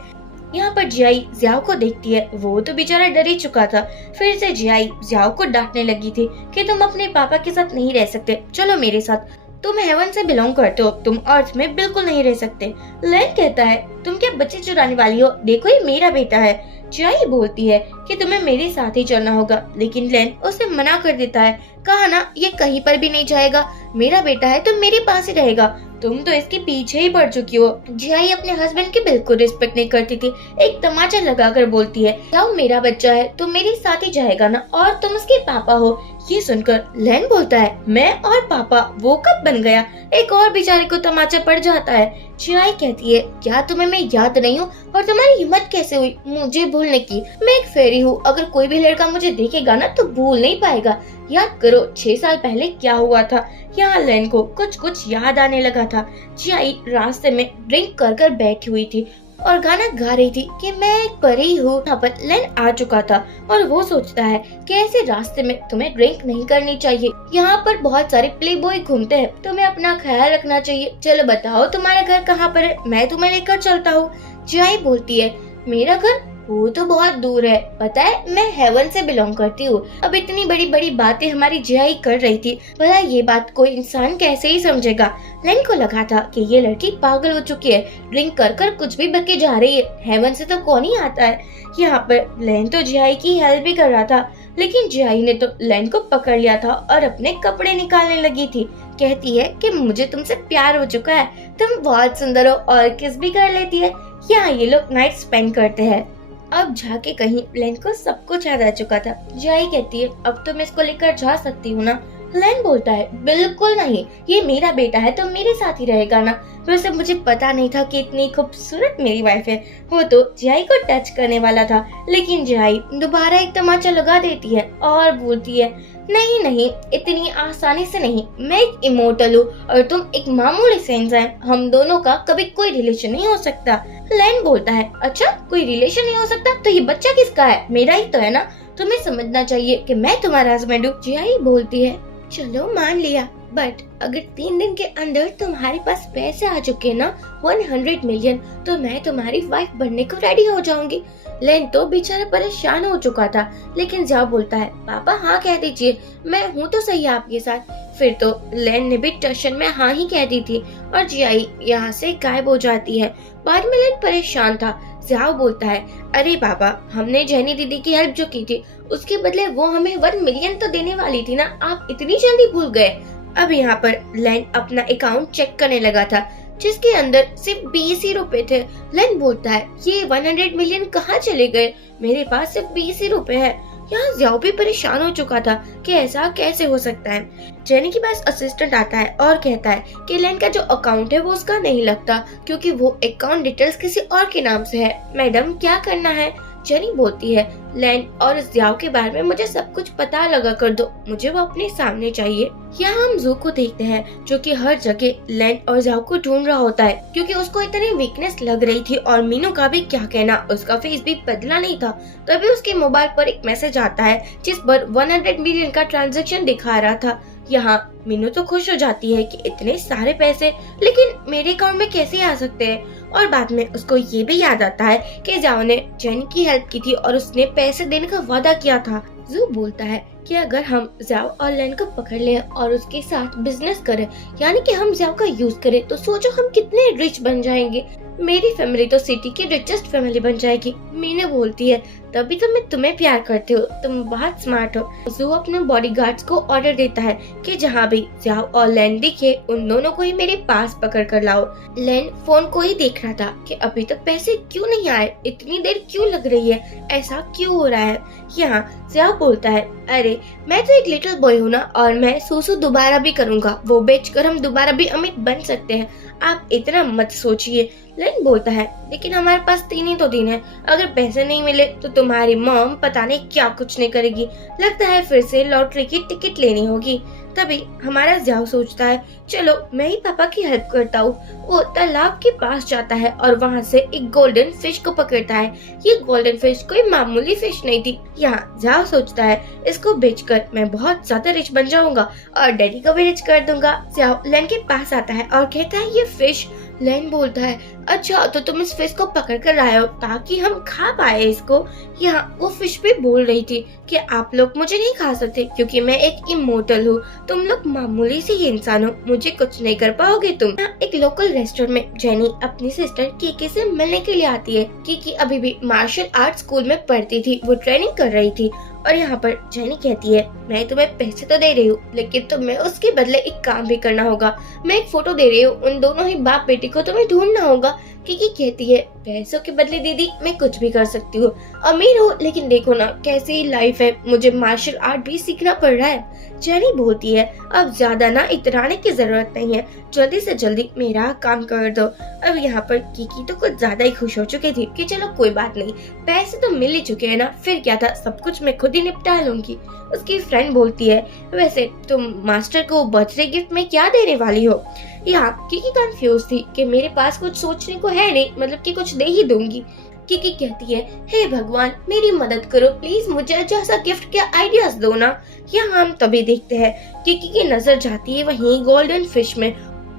यहाँ पर जियाई जियाओ को देखती है। वो तो बेचारा डर ही चुका था। फिर से जियाई जियाओ को डांटने लगी थी कि तुम अपने पापा के साथ नहीं रह सकते, चलो मेरे साथ, तुम हेवन से बिलोंग करते हो, तुम अर्थ में बिल्कुल नहीं रह सकते। लैन कहता है तुम क्या बच्चे चुराने वाली हो, देखो ये मेरा बेटा है। जियाई बोलती है कि तुम्हें मेरे साथ ही चलना होगा, लेकिन लैन उसे मना कर देता है। कहा ना ये कहीं पर भी नहीं जाएगा, मेरा बेटा है तो मेरे पास ही रहेगा, तुम तो इसके पीछे ही पड़ चुकी हो। जियाई अपने हस्बैंड की बिल्कुल रिस्पेक्ट नहीं करती थी। एक तमाचा लगाकर बोलती है जाओ मेरा बच्चा है तो मेरे साथ ही जाएगा ना, और तुम उसके पापा हो। ये सुनकर लैन बोलता है मैं और पापा, वो कब बन गया। एक और बेचारे को तमाचा पड़ जाता है। जियाई कहती है क्या तुम्हें मैं याद नहीं हूँ, और तुम्हारी हिम्मत कैसे हुई मुझे भूलने की। मैं एक फेरी हूँ, अगर कोई भी लड़का मुझे देखेगा ना तो भूल नहीं पाएगा। याद करो 6 साल पहले क्या हुआ था। यहाँ लैन को कुछ कुछ याद आने लगा था। जियाई रास्ते में ड्रिंक कर कर बैठी हुई थी और गाना गा रही थी कि मैं एक परी हूँ। यहाँ पर लैन आ चुका था और वो सोचता है कि ऐसे रास्ते में तुम्हें ड्रिंक नहीं करनी चाहिए, यहाँ पर बहुत सारे प्ले बॉय घूमते हैं, तुम्हें अपना ख्याल रखना चाहिए। चलो बताओ तुम्हारा घर कहाँ पर है, मैं तुम्हें लेकर चलता हूँ। जियाई बोलती है मेरा घर वो तो बहुत दूर है, पता है मैं हेवन से बिलोंग करती हूँ। अब इतनी बड़ी बड़ी बातें हमारी जियाई कर रही थी, भला ये बात कोई इंसान कैसे ही समझेगा। लैन को लगा था कि ये लड़की पागल हो चुकी है, ड्रिंक कर कर कुछ भी बक के जा रही है, हेवन से तो कौन ही आता है। यहाँ पर लैन तो जियाई की हेल्प भी कर रहा था, लेकिन जियाई ने तो लैन को पकड़ लिया था और अपने कपड़े निकालने लगी थी। कहती है कि मुझे तुमसे प्यार हो चुका है, तुम बहुत सुंदर हो, और किस भी कर लेती है। यहाँ ये लोग नाइट स्पेंड करते हैं। अब जाके कहीं लैन को सब कुछ याद आ चुका था। जियाई कहती है अब तो मैं इसको लेकर जा सकती हूँ ना। लैन बोलता है बिल्कुल नहीं, ये मेरा बेटा है तो मेरे साथ ही रहेगा ना। वैसे मुझे पता नहीं था कि इतनी खूबसूरत मेरी वाइफ है। वो तो जियाई को टच करने वाला था, लेकिन जियाई दोबारा एक तमाचा लगा देती है और बोलती है नहीं नहीं, इतनी आसानी से नहीं, मैं एक इमोर्टल हूँ और तुम एक मामूली से इंसान, हम दोनों का कभी कोई रिलेशन नहीं हो सकता। लैन बोलता है अच्छा कोई रिलेशन नहीं हो सकता, तो ये बच्चा किसका है, मेरा ही तो है ना, तुम्हें समझना चाहिए कि मैं तुम्हारा हस्बैंड हूँ। जियाई बोलती है चलो मान लिया, बट अगर 3 दिन के अंदर तुम्हारे पास पैसे आ चुके ना 100 मिलियन, तो मैं तुम्हारी वाइफ बनने को रेडी हो जाऊंगी। लैन तो बेचारा परेशान हो चुका था, लेकिन जियाओ बोलता है पापा हाँ कह दीजिए, मैं हूँ तो सही आपके साथ। फिर तो लैन ने भी टशन में हाँ ही कह दी थी और जियाई यहाँ से गायब हो जाती है। बाद में लैन परेशान था। जियाओ बोलता है अरे पापा, हमने जेनी दीदी की हेल्प जो की थी उसके बदले वो हमें 1 मिलियन तो देने वाली थी ना, आप इतनी जल्दी भूल गए। अब यहाँ पर लैन अपना अकाउंट चेक करने लगा था जिसके अंदर सिर्फ 20 ही रुपए थे। लैन बोलता है ये 100 मिलियन कहाँ चले गए, मेरे पास सिर्फ 20 ही रुपए है। यहाँ जियाओ भी परेशान हो चुका था कि ऐसा कैसे हो सकता है। जेनी के पास असिस्टेंट आता है और कहता है कि लैन का जो अकाउंट है वो उसका नहीं लगता, क्योंकि वो अकाउंट डिटेल्स किसी और के नाम से है। मैडम क्या करना है। जेनी बोलती है लैन और जियाओ के बारे में मुझे सब कुछ पता लगा कर दो, मुझे वो अपने सामने चाहिए। यहाँ हम जू को देखते हैं जो कि हर जगह लैन और जियाओ को ढूंढ रहा होता है, क्योंकि उसको इतनी वीकनेस लग रही थी। और मीनू का भी क्या कहना, उसका फेस भी बदला नहीं था। तभी उसके मोबाइल पर एक मैसेज आता है जिस पर 100 मिलियन का ट्रांजैक्शन दिखा रहा था। यहाँ मीनू तो खुश हो जाती है कि इतने सारे पैसे लेकिन मेरे अकाउंट में कैसे आ सकते हैं। और बाद में उसको ये भी याद आता है कि जाओ ने जेनी की हेल्प की थी और उसने पैसे देने का वादा किया था। जू बोलता है कि अगर हम जाओ और लेन को पकड़ ले और उसके साथ बिजनेस करें, यानी कि हम जाओ का यूज करें, तो सोचो हम कितने रिच बन जाएंगे। मेरी फैमिली तो सिटी की रिचेस्ट फैमिली बन जाएगी। मीनू बोलती है तभी तो मैं तुम्हें प्यार करती हूँ, तुम बहुत स्मार्ट हो। जू अपने बॉडीगार्ड्स को ऑर्डर देता है कि जहाँ भी जाओ और लेन दिखे उन दोनों को ही मेरे पास पकड़ कर लाओ। लेन फोन को ही देख रहा था कि अभी तक पैसे क्यों नहीं आए, इतनी देर क्यों लग रही है, ऐसा क्यों हो रहा है। यहाँ जाओ बोलता है अरे मैं तो एक लिटिल बॉय हूँ ना, और मैं सूसू दोबारा भी करूँगा, वो बेचकर हम दोबारा भी अमीर बन सकते हैं, आप इतना मत सोचिए। लेन बोलता है लेकिन हमारे पास 3 ही तो दिन है, अगर पैसे नहीं मिले तो तुम्हारी मॉम पता नहीं क्या कुछ नहीं करेगी, लगता है फिर से लॉटरी की टिकट लेनी होगी। तभी हमारा जाओ सोचता है चलो मैं ही पापा की हेल्प करता हूँ। वो तालाब के पास जाता है और वहाँ से एक गोल्डन फिश को पकड़ता है। ये गोल्डन फिश कोई मामूली फिश नहीं थी। यहाँ जाओ सोचता है इसको बेचकर मैं बहुत ज्यादा रिच बन जाऊंगा और डैडी को भी रिच कर दूंगा। जाओ लेन के पास आता है और कहता है ये फिश। लेन बोलता है अच्छा तो तुम इस फिश को पकड़ कर लाए हो ताकि हम खा पाए इसको। यहाँ वो फिश भी बोल रही थी कि आप लोग मुझे नहीं खा सकते क्योंकि मैं एक इमोर्टल हूँ, तुम लोग मामूली सी इंसान हो, मुझे कुछ नहीं कर पाओगे तुम। यहाँ एक लोकल रेस्टोरेंट में जेनी अपनी सिस्टर कीकी से मिलने के लिए आती है। कीकी अभी भी मार्शल आर्ट स्कूल में पढ़ती थी, वो ट्रेनिंग कर रही थी। और यहाँ पर जेनी कहती है मैं तुम्हें पैसे तो दे रही हूँ लेकिन तुम्हें उसके बदले एक काम भी करना होगा, मैं एक फोटो दे रही हूँ, उन दोनों ही बाप बेटी को तुम्हें ढूंढना होगा। कीकी कहती है पैसों के बदले दीदी मैं कुछ भी कर सकती हूँ, अमीर हूँ लेकिन देखो ना कैसी लाइफ है, मुझे मार्शल आर्ट भी सीखना पड़ रहा है। जेनी बोलती है अब ज्यादा ना इतराने की जरूरत नहीं है, जल्दी से जल्दी मेरा काम कर दो। अब यहाँ पर कीकी तो कुछ ज्यादा ही खुश हो चुकी थी कि चलो कोई बात नहीं, पैसे तो मिल ही चुके हैं ना, फिर क्या था, सब कुछ मैं खुद ही निपटा लूंगी। उसकी फ्रेंड बोलती है वैसे तुम मास्टर को बर्थडे गिफ्ट में क्या देने वाली हो। यहाँ कीकी कंफ्यूज थी कि मेरे पास कुछ सोचने को है नहीं, मतलब कि कुछ दे ही दूंगी। कीकी कहती है हे भगवान मेरी मदद करो प्लीज, मुझे अच्छा सा गिफ्ट के आइडियाज दो ना। यहाँ हम तभी देखते हैं कीकी की नजर जाती है वहीं गोल्डन फिश में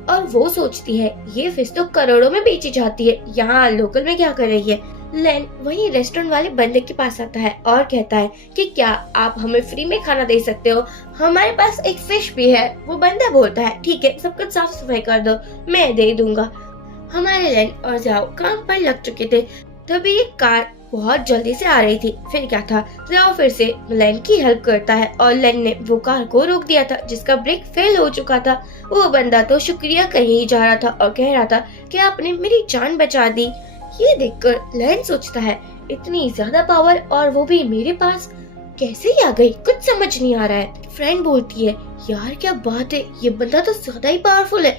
और वो सोचती है ये फिश तो करोड़ों में बेची जाती है, यहाँ लोकल में क्या कर रही है। लेन वही रेस्टोरेंट वाले बंदे के पास आता है और कहता है कि क्या आप हमें फ्री में खाना दे सकते हो, हमारे पास एक फिश भी है। वो बंदा बोलता है ठीक है सब कुछ साफ सफाई कर दो मैं दे दूंगा। हमारे लेन और जाओ काम पर लग चुके थे, तभी एक कार बहुत जल्दी से आ रही थी। फिर क्या था, जाओ फिर से लेन की हेल्प करता है और लेन ने वो कार को रोक दिया था जिसका ब्रेक फेल हो चुका था। वो बंदा तो शुक्रिया कहे ही जा रहा था और कह रहा था कि आपने मेरी जान बचा दी। ये देखकर लेन सोचता है इतनी ज्यादा पावर और वो भी मेरे पास कैसे ही आ गई, कुछ समझ नहीं आ रहा है। फ्रेंड बोलती है यार क्या बात है, ये बंदा तो ज्यादा ही पावरफुल है,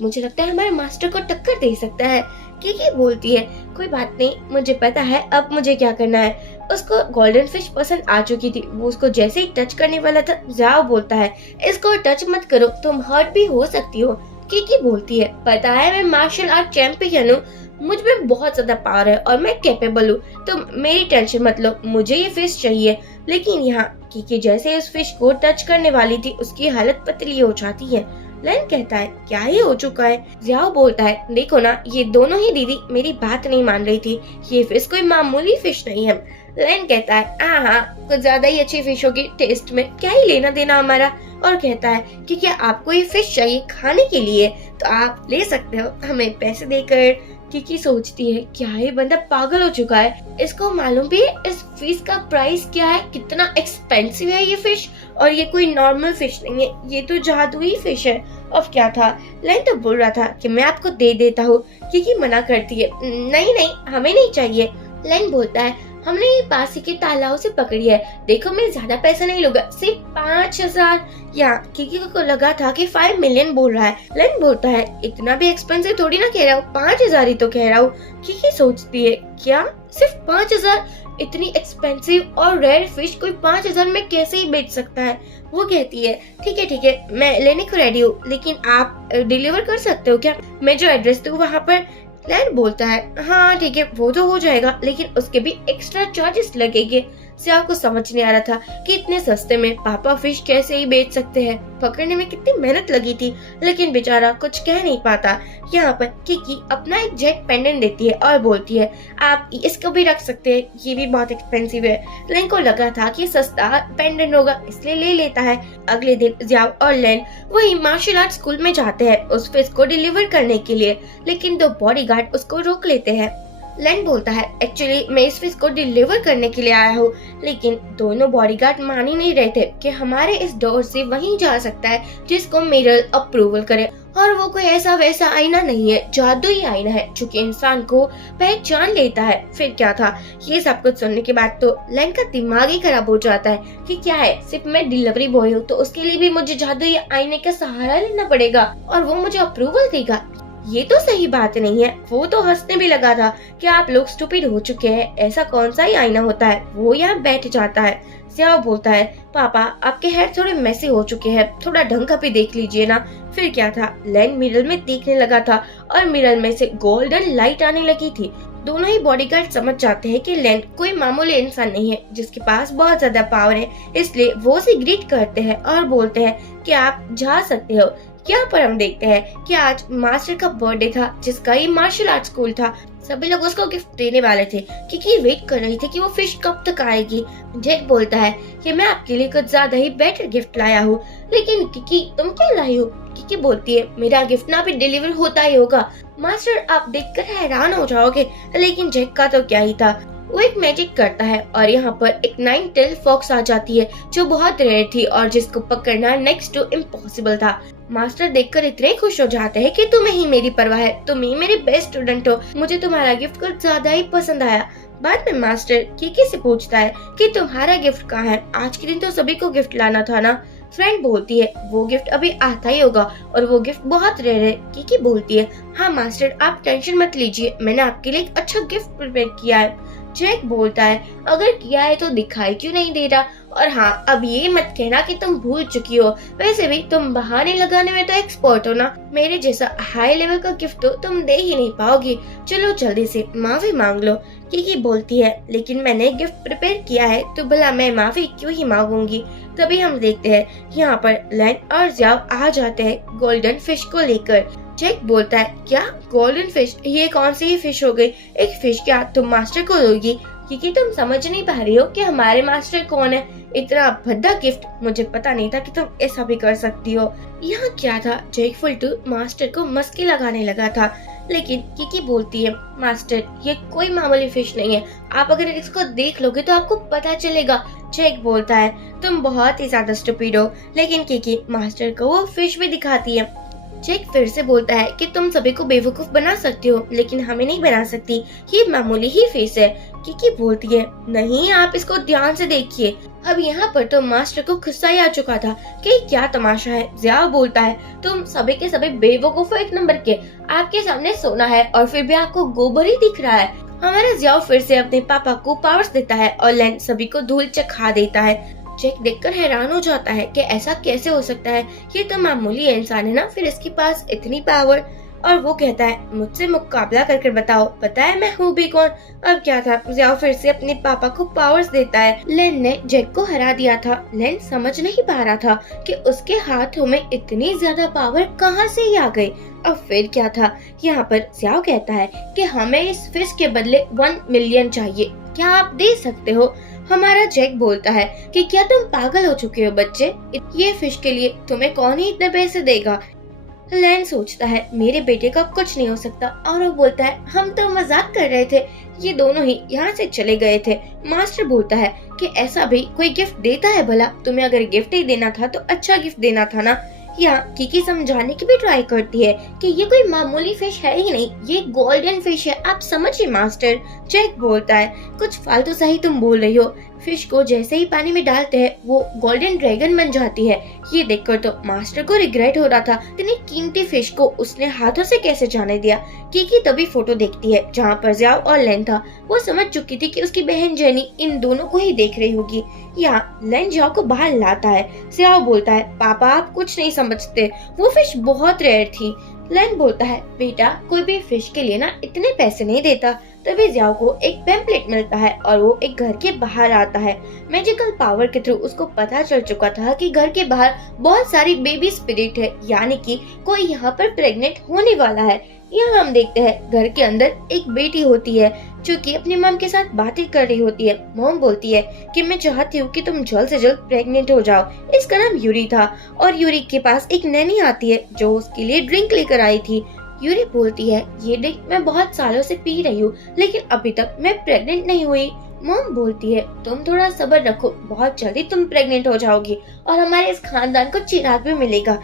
मुझे लगता है हमारे मास्टर को टक्कर दे सकता है। कीकी बोलती है कोई बात नहीं मुझे पता है अब मुझे क्या करना है। उसको गोल्डन फिश पसंद आ चुकी थी, वो उसको जैसे ही टच करने वाला था जाओ बोलता है इसको टच मत करो तुम हर्ट भी हो सकती हो। कीकी बोलती है पता है मैं मार्शल आर्ट चैंपियन हूँ, मुझ में बहुत ज्यादा पावर है और मैं कैपेबल हूँ, तुम मेरी टेंशन मत लो, मुझे ये फिश चाहिए। लेकिन यहाँ कीकी जैसे इस फिश को टच करने वाली थी उसकी हालत पतली हो जाती है। लेन कहता है क्या ही हो चुका है। जियाओ बोलता है देखो ना ये दोनों ही दीदी मेरी बात नहीं मान रही थी, ये फिश कोई मामूली फिश नहीं है। लेन कहता है हाँ कुछ ज्यादा ही अच्छी फिश होगी, टेस्ट में क्या ही लेना देना हमारा। और कहता है कि क्या आपको ये फिश चाहिए खाने के लिए तो आप ले सकते हो हमें पैसे देकर। कीकी सोचती है क्या ये बंदा पागल हो चुका है, इसको मालूम भी है इस फिश का प्राइस क्या है, कितना एक्सपेंसिव है ये फिश, और ये कोई नॉर्मल फिश नहीं है, ये तो जादुई फिश है। अब क्या था, लेन तो बोल रहा था कि मैं आपको दे देता हूँ। कीकी मना करती है नहीं नहीं हमें नहीं चाहिए। लेन बोलता है हमने ये पास ही के तालाब से पकड़ी है, देखो मैं ज्यादा पैसा नहीं लूंगा, सिर्फ 5000। यहाँ कीकी को लगा था कि 5 मिलियन बोल रहा है। लेन बोलता है इतना भी एक्सपेंसिव थोड़ी ना कह रहा हूँ, 5000 ही तो कह रहा हूँ। कीकी सोचती है क्या सिर्फ 5000, इतनी एक्सपेंसिव और रेयर फिश कोई 5000 में कैसे ही बेच सकता है। वो कहती है ठीक है मैं लेने को रेडी हूँ, लेकिन आप डिलीवर कर सकते हो क्या, मैं जो एड्रेस दूँ वहाँ पर। लेन बोलता है हाँ ठीक है वो तो हो जाएगा, लेकिन उसके भी एक्स्ट्रा चार्जेस लगेंगे। सियाओ को समझ नहीं आ रहा था कि इतने सस्ते में पापा फिश कैसे ही बेच सकते हैं। पकड़ने में कितनी मेहनत लगी थी, लेकिन बेचारा कुछ कह नहीं पाता। यहाँ पर किकी अपना एक जेट पेंडेंट देती है और बोलती है आप इसको भी रख सकते हैं, ये भी बहुत एक्सपेंसिव है। लेन को लगा था कि सस्ता पेंडेंट होगा, इसलिए ले लेता है। अगले दिन जियाओ और लेन वही मार्शल आर्ट स्कूल में जाते हैं उस फिश को डिलीवर करने के लिए, लेकिन दो बॉडीगार्ड उसको रोक लेते हैं। लेन बोलता है एक्चुअली मैं इस फिश को डिलीवर करने के लिए आया हूँ, लेकिन दोनों बॉडीगार्ड मान ही नहीं रहे थे कि हमारे इस डोर से वहीं जा सकता है जिसको मिरर अप्रूवल करे, और वो कोई ऐसा वैसा आईना नहीं है, जादुई आईना है जो कि इंसान को पहचान लेता है। फिर क्या था, ये सब कुछ सुनने के बाद तो लेन का दिमाग ही खराब हो जाता है कि क्या है, सिर्फ मैं डिलीवरी बॉय हूँ तो उसके लिए भी मुझे जादुई आईने का सहारा लेना पड़ेगा और वो मुझे अप्रूवल देगा। ये तो सही बात नहीं है। वो तो हंसने भी लगा था कि आप लोग स्टूपिड हो चुके हैं, ऐसा कौन सा ही आईना होता है। वो यहाँ बैठ जाता है। सियाओ बोलता है पापा आपके हेयर थोड़े मैसी हो चुके हैं, थोड़ा ढंग का भी देख लीजिए ना। फिर क्या था, लेन मिरर में देखने लगा था और मिरर में से गोल्डन लाइट आने लगी थी। दोनों ही बॉडीगार्ड समझ जाते हैं कि लेन कोई मामूली इंसान नहीं है जिसके पास बहुत ज्यादा पावर है, इसलिए वो उसे ग्रीट करते हैं और बोलते हैं कि आप जा सकते हो। यहाँ पर हम देखते हैं कि आज मास्टर का बर्थडे था जिसका ही मार्शल आर्ट स्कूल था। सभी लोग उसको गिफ्ट देने वाले थे क्योंकि वेट कर रही थी कि वो फिश कब तक आएगी। जेक बोलता है कि मैं आपके लिए कुछ ज्यादा ही बेटर गिफ्ट लाया हूँ। लेकिन किकी तुम क्या लाई हो? किकी बोलती है मेरा गिफ्ट ना भी डिलीवर होता ही होगा। मास्टर आप देखकर हैरान हो जाओगे। लेकिन जेक का तो क्या ही था, वो एक मैजिक करता है और यहाँ पर एक 9 टेल फॉक्स आ जाती है जो बहुत रेयर थी और जिसको पकड़ना नेक्स्ट टू इम्पॉसिबल था। मास्टर देखकर इतने खुश हो जाते हैं कि तुम्हें ही मेरी परवाह है, तुम ही मेरे बेस्ट स्टूडेंट हो, मुझे तुम्हारा गिफ्ट कुछ ज्यादा ही पसंद आया। बाद में मास्टर किकी से पूछता है कि तुम्हारा गिफ्ट कहाँ है, आज के दिन तो सभी को गिफ्ट लाना था ना। फ्रेंड बोलती है वो गिफ्ट अभी आता ही होगा और वो गिफ्ट बहुत रेयर है। किकी बोलती है हाँ मास्टर आप टेंशन मत लीजिए, मैंने आपके लिए एक अच्छा गिफ्ट प्रिपेयर किया है। जैक बोलता है अगर किया है तो दिखाई क्यों नहीं दे रहा, और हाँ अब ये मत कहना कि तुम भूल चुकी हो, वैसे भी तुम बहाने लगाने में तो एक्सपर्ट हो ना, मेरे जैसा हाई लेवल का गिफ्ट तो तुम दे ही नहीं पाओगी, चलो जल्दी से माफी मांग लो। किकी बोलती है लेकिन मैंने गिफ्ट प्रिपेयर किया है तो भला मैं माफी क्यों ही मांगूंगी। तभी हम देखते हैं यहाँ पर लेन और जियाओ आ जाते हैं गोल्डन फिश को लेकर। जैक बोलता है क्या गोल्डन फिश, ये कौन सी फिश हो गई, एक फिश क्या तुम मास्टर को दोगी? क्योंकि तुम समझ नहीं पा रही हो कि हमारे मास्टर कौन है, इतना भद्दा गिफ्ट मुझे पता नहीं था कि तुम ऐसा भी कर सकती हो। यहाँ क्या था, जैक फुलटू मास्टर को मस्की लगाने लगा था, लेकिन किकी बोलती है मास्टर ये कोई मामूली फिश नहीं है, आप अगर इसको देख लोगे तो आपको पता चलेगा। जैक बोलता है तुम बहुत ही ज्यादा स्टूपिड हो, लेकिन किकी मास्टर को वो फिश भी दिखाती है। जैक फिर से बोलता है कि तुम सभी को बेवकूफ बना सकती हो लेकिन हमें नहीं बना सकती, ये मामूली ही फेस है। किकी बोलती है नहीं आप इसको ध्यान से देखिए। अब यहाँ पर तो मास्टर को गुस्सा ही आ चुका था कि क्या तमाशा है। जियाओ बोलता है तुम सभी के सभी बेवकूफ एक नंबर के, आपके सामने सोना है और फिर भी आपको गोबर ही दिख रहा है। हमारा जियाओ फिर से अपने पापा को पावर्स देता है और लेन सभी को धूल चखा देता है। जैक देखकर हैरान हो जाता है कि ऐसा कैसे हो सकता है, ये तो मामूली इंसान है ना, फिर इसके पास इतनी पावर। और वो कहता है मुझसे मुकाबला करके बताओ, पता है मैं हूँ भी कौन। अब क्या था, जियाओ फिर से अपने पापा को पावर्स देता है। लेन ने जैक को हरा दिया था। लेन समझ नहीं पा रहा था कि उसके हाथों में इतनी ज्यादा पावर कहाँ से ही आ गई। अब फिर क्या था, यहाँ पर जियाओ कहता है कि हमें इस फिश के बदले 1 मिलियन चाहिए, क्या आप दे सकते हो? हमारा जैक बोलता है कि क्या तुम पागल हो चुके हो बच्चे, ये फिश के लिए तुम्हें कौन ही इतने पैसे देगा। लैन सोचता है मेरे बेटे का कुछ नहीं हो सकता और वो बोलता है हम तो मजाक कर रहे थे। ये दोनों ही यहाँ से चले गए थे। मास्टर बोलता है कि ऐसा भी कोई गिफ्ट देता है भला, तुम्हें अगर गिफ्ट ही देना था तो अच्छा गिफ्ट देना था ना। यहाँ किकी समझाने की भी ट्राई करती है कि ये कोई मामूली फिश है ही नहीं, ये गोल्डन फिश है, आप समझिए मास्टर। जैक बोलता है कुछ फालतू सही तुम बोल रही हो, फिश को जैसे ही पानी में डालते हैं वो गोल्डन ड्रैगन बन जाती है। ये देखकर तो मास्टर को रिग्रेट हो रहा था, इतनी कीमती फिश को उसने हाथों से कैसे जाने दिया। किकी तभी फोटो देखती है जहाँ पर जियाओ और लेन था। वो समझ चुकी थी कि उसकी बहन जेनी इन दोनों को ही देख रही होगी। यहाँ लेन जियाओ को बाहर लाता है। जियाओ बोलता है पापा आप कुछ नहीं समझते, वो फिश बहुत रेयर थी। लैन बोलता है, बेटा कोई भी फिश के लिए ना इतने पैसे नहीं देता। तभी जियाओ को एक पैम्पलेट मिलता है और वो एक घर के बाहर आता है। मैजिकल पावर के थ्रू उसको पता चल चुका था कि घर के बाहर बहुत सारी बेबी स्पिरिट है, यानी कि कोई यहाँ पर प्रेग्नेंट होने वाला है। यहाँ हम देखते हैं घर के अंदर एक बेटी होती है जो कि अपनी मॉम के साथ बातें कर रही होती है। मॉम बोलती है कि मैं चाहती हूँ कि तुम जल्द से जल्द प्रेग्नेंट हो जाओ। इसका नाम यूरी था और यूरी के पास एक नैनी आती है जो उसके लिए ड्रिंक लेकर आई थी। यूरी बोलती है, ये ड्रिंक मैं बहुत सालों से पी रही हूँ लेकिन अभी तक मैं प्रेग्नेंट नहीं हुई। मॉम बोलती है, तुम थोड़ा सब्र रखो, बहुत जल्दी तुम प्रेग्नेंट हो जाओगी और हमारे इस खानदान को चिराग भी मिलेगा।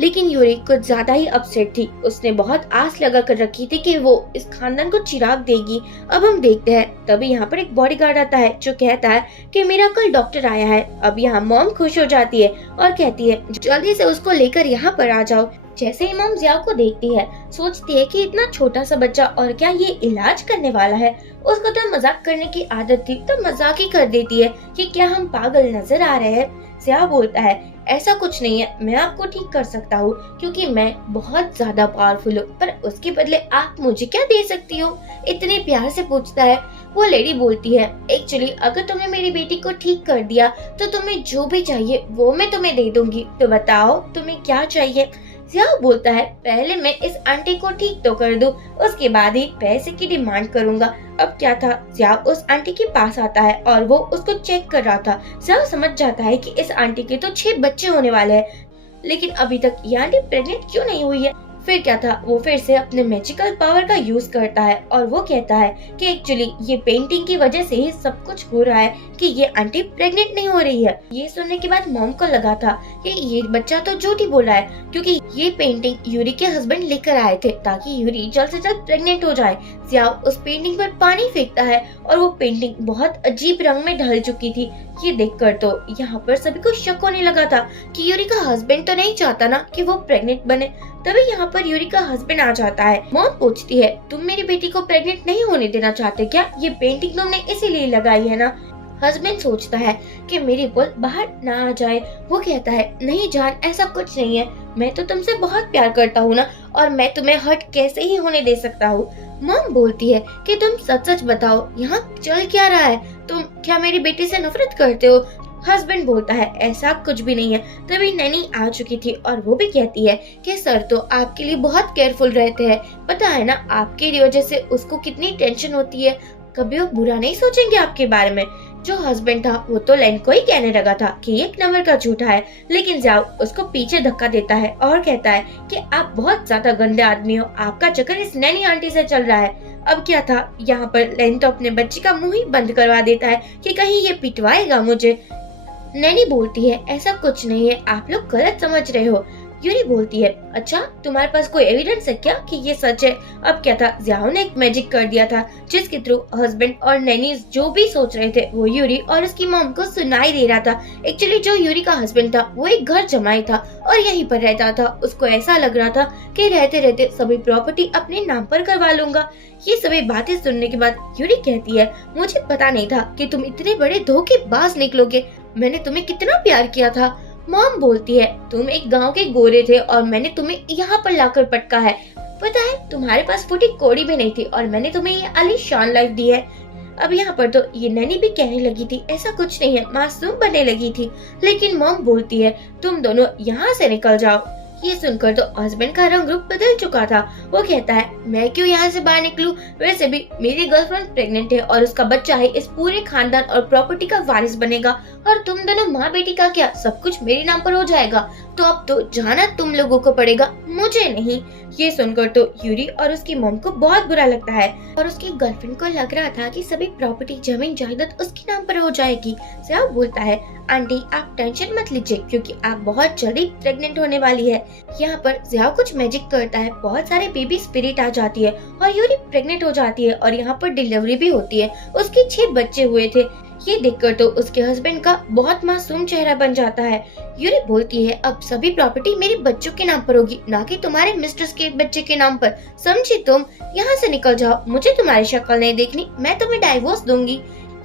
लेकिन यूरी कुछ ज्यादा ही अपसेट थी। उसने बहुत आस लगा कर रखी थी कि वो इस खानदान को चिराग देगी। अब हम देखते हैं तभी यहाँ पर एक बॉडीगार्ड आता है जो कहता है कि मेरा कल डॉक्टर आया है। अब यहाँ मॉम खुश हो जाती है और कहती है, जल्दी से उसको लेकर यहाँ पर आ जाओ। जैसे ही मॉम जियाओ को देखती है, सोचती है कि इतना छोटा सा बच्चा और क्या ये इलाज करने वाला है। उसको तो मजाक करने की आदत थी तो मजाक ही कर देती है कि क्या हम पागल नजर आ रहे हैं। जियाओ बोलता है, ऐसा कुछ नहीं है, मैं आपको ठीक कर सकता हूँ क्योंकि मैं बहुत ज्यादा पावरफुल हूँ, पर उसके बदले आप मुझे क्या दे सकती हो? इतने प्यार से पूछता है। वो लेडी बोलती है, एक्चुअली अगर तुमने मेरी बेटी को ठीक कर दिया तो तुम्हें जो भी चाहिए वो मैं तुम्हें दे दूंगी, तो बताओ तुम्हें क्या चाहिए? जियाओ बोलता है, पहले मैं इस आंटी को ठीक तो कर दूं, उसके बाद ही पैसे की डिमांड करूंगा। अब क्या था, जियाओ उस आंटी के पास आता है और वो उसको चेक कर रहा था। जियाओ समझ जाता है कि इस आंटी के तो 6 बच्चे होने वाले हैं, लेकिन अभी तक ये आंटी प्रेग्नेंट क्यों नहीं हुई है? फिर क्या था, वो फिर से अपने मैजिकल पावर का यूज करता है और वो कहता है कि एक्चुअली ये पेंटिंग की वजह से ही सब कुछ हो रहा है कि ये आंटी प्रेग्नेंट नहीं हो रही है। ये सुनने के बाद मॉम को लगा था कि ये बच्चा तो झूठ ही बोला है क्योंकि ये पेंटिंग यूरी के हस्बैंड लेकर आए थे ताकि यूरी जल्द से जल्द प्रेग्नेंट हो जाए। जियाओ उस पेंटिंग पर पानी फेंकता है और वो पेंटिंग बहुत अजीब रंग में ढल चुकी थी। ये देखकर तो यहाँ पर सभी को शक होने लगा था कि यूरी का हस्बैंड तो नहीं चाहता ना कि वो प्रेग्नेंट बने। तभी यहाँ पर यूरी का हस्बैंड आ जाता है। मॉम पूछती है, तुम मेरी बेटी को प्रेग्नेंट नहीं होने देना चाहते क्या? ये पेंटिंग तुमने इसीलिए लगाई है ना? हस्बैंड सोचता है कि मेरी बुल बाहर ना आ जाए। वो कहता है, नहीं जान, ऐसा कुछ नहीं है, मैं तो तुमसे बहुत प्यार करता हूँ ना, और मैं तुम्हें हर्ट कैसे ही होने दे सकता हूँ। मॉम बोलती है कि तुम सच सच बताओ, यहाँ चल क्या रहा है? तुम क्या मेरी बेटी से नफरत करते हो? हस्बैंड बोलता है, ऐसा कुछ भी नहीं है। तभी नैनी आ चुकी थी और वो भी कहती है कि सर तो आपके लिए बहुत केयरफुल रहते हैं, पता है ना आपकी वजह से उसको कितनी टेंशन होती है, कभी वो बुरा नहीं सोचेंगे आपके बारे में। जो हस्बैंड था वो तो लैन को ही कहने लगा था कि ये एक नंबर का झूठा है, लेकिन जियाओ उसको पीछे धक्का देता है और कहता है कि आप बहुत ज्यादा गंदे आदमी हो, आपका चक्कर इस नैनी आंटी से चल रहा है। अब क्या था, यहाँ पर लैन तो अपने बच्चे का मुंह ही बंद करवा देता है कि कहीं ये पिटवाएगा मुझे। नैनी बोलती है, ऐसा कुछ नहीं है, आप लोग गलत समझ रहे हो। यूरी बोलती है, अच्छा तुम्हारे पास कोई एविडेंस है क्या कि ये सच है? अब क्या था, जियाओ ने एक मैजिक कर दिया था जिसके थ्रू हस्बैंड और नैनी जो भी सोच रहे थे वो यूरी और उसकी मॉम को सुनाई दे रहा था। एक्चुअली जो यूरी का हस्बैंड था वो एक घर जमाई था और यहीं पर रहता था। उसको ऐसा लग रहा था कि रहते रहते सभी प्रॉपर्टी अपने नाम पर करवा लूंगा। ये सभी बातें सुनने के बाद यूरी कहती है, मुझे पता नहीं था कि तुम इतने बड़े धोखेबाज निकलोगे, मैंने तुम्हें कितना प्यार किया था। मॉम बोलती है, तुम एक गांव के गोरे थे और मैंने तुम्हें यहाँ पर लाकर पटका है, पता है तुम्हारे पास फूटी कोड़ी भी नहीं थी और मैंने तुम्हें ये आलीशान लाइफ दी है। अब यहाँ पर तो ये नैनी भी कहने लगी थी, ऐसा कुछ नहीं है, मासूम बनने लगी थी, लेकिन मॉम बोलती है, तुम दोनों यहाँ से निकल जाओ। ये सुनकर तो हस्बैंड का रंग रूप बदल चुका था। वो कहता है, मैं क्यों यहाँ से बाहर निकलूं? वैसे भी मेरी गर्लफ्रेंड प्रेग्नेंट है और उसका बच्चा है इस पूरे खानदान और प्रॉपर्टी का वारिस बनेगा, और तुम दोनों माँ बेटी का क्या सब कुछ मेरे नाम पर हो जाएगा? तो अब तो जाना तुम लोगों को पड़ेगा, मुझे नहीं। ये सुनकर तो यूरी और उसकी मॉम को बहुत बुरा लगता है और उसकी गर्लफ्रेंड को लग रहा था कि सभी प्रॉपर्टी जमीन जायदाद उसके नाम पर हो जाएगी। जियाओ बोलता है, आंटी आप टेंशन मत लीजिए क्योंकि आप बहुत जल्दी प्रेग्नेंट होने वाली है। यहाँ पर जियाओ कुछ मैजिक करता है, बहुत सारे बेबी स्पिरिट आ जाती है और यूरी प्रेग्नेंट हो जाती है और यहाँ पर डिलीवरी भी होती है। उसके 6 बच्चे हुए थे। ये देखकर तो उसके हस्बैंड का बहुत मासूम चेहरा बन जाता है। यूरी बोलती है, अब सभी प्रॉपर्टी मेरे बच्चों के नाम पर होगी, ना कि तुम्हारे मिस्ट्रेस के बच्चे के नाम पर, समझी तुम? यहाँ से निकल जाओ, मुझे तुम्हारी शक्ल नहीं देखनी, मैं तुम्हें डाइवोर्स दूंगी।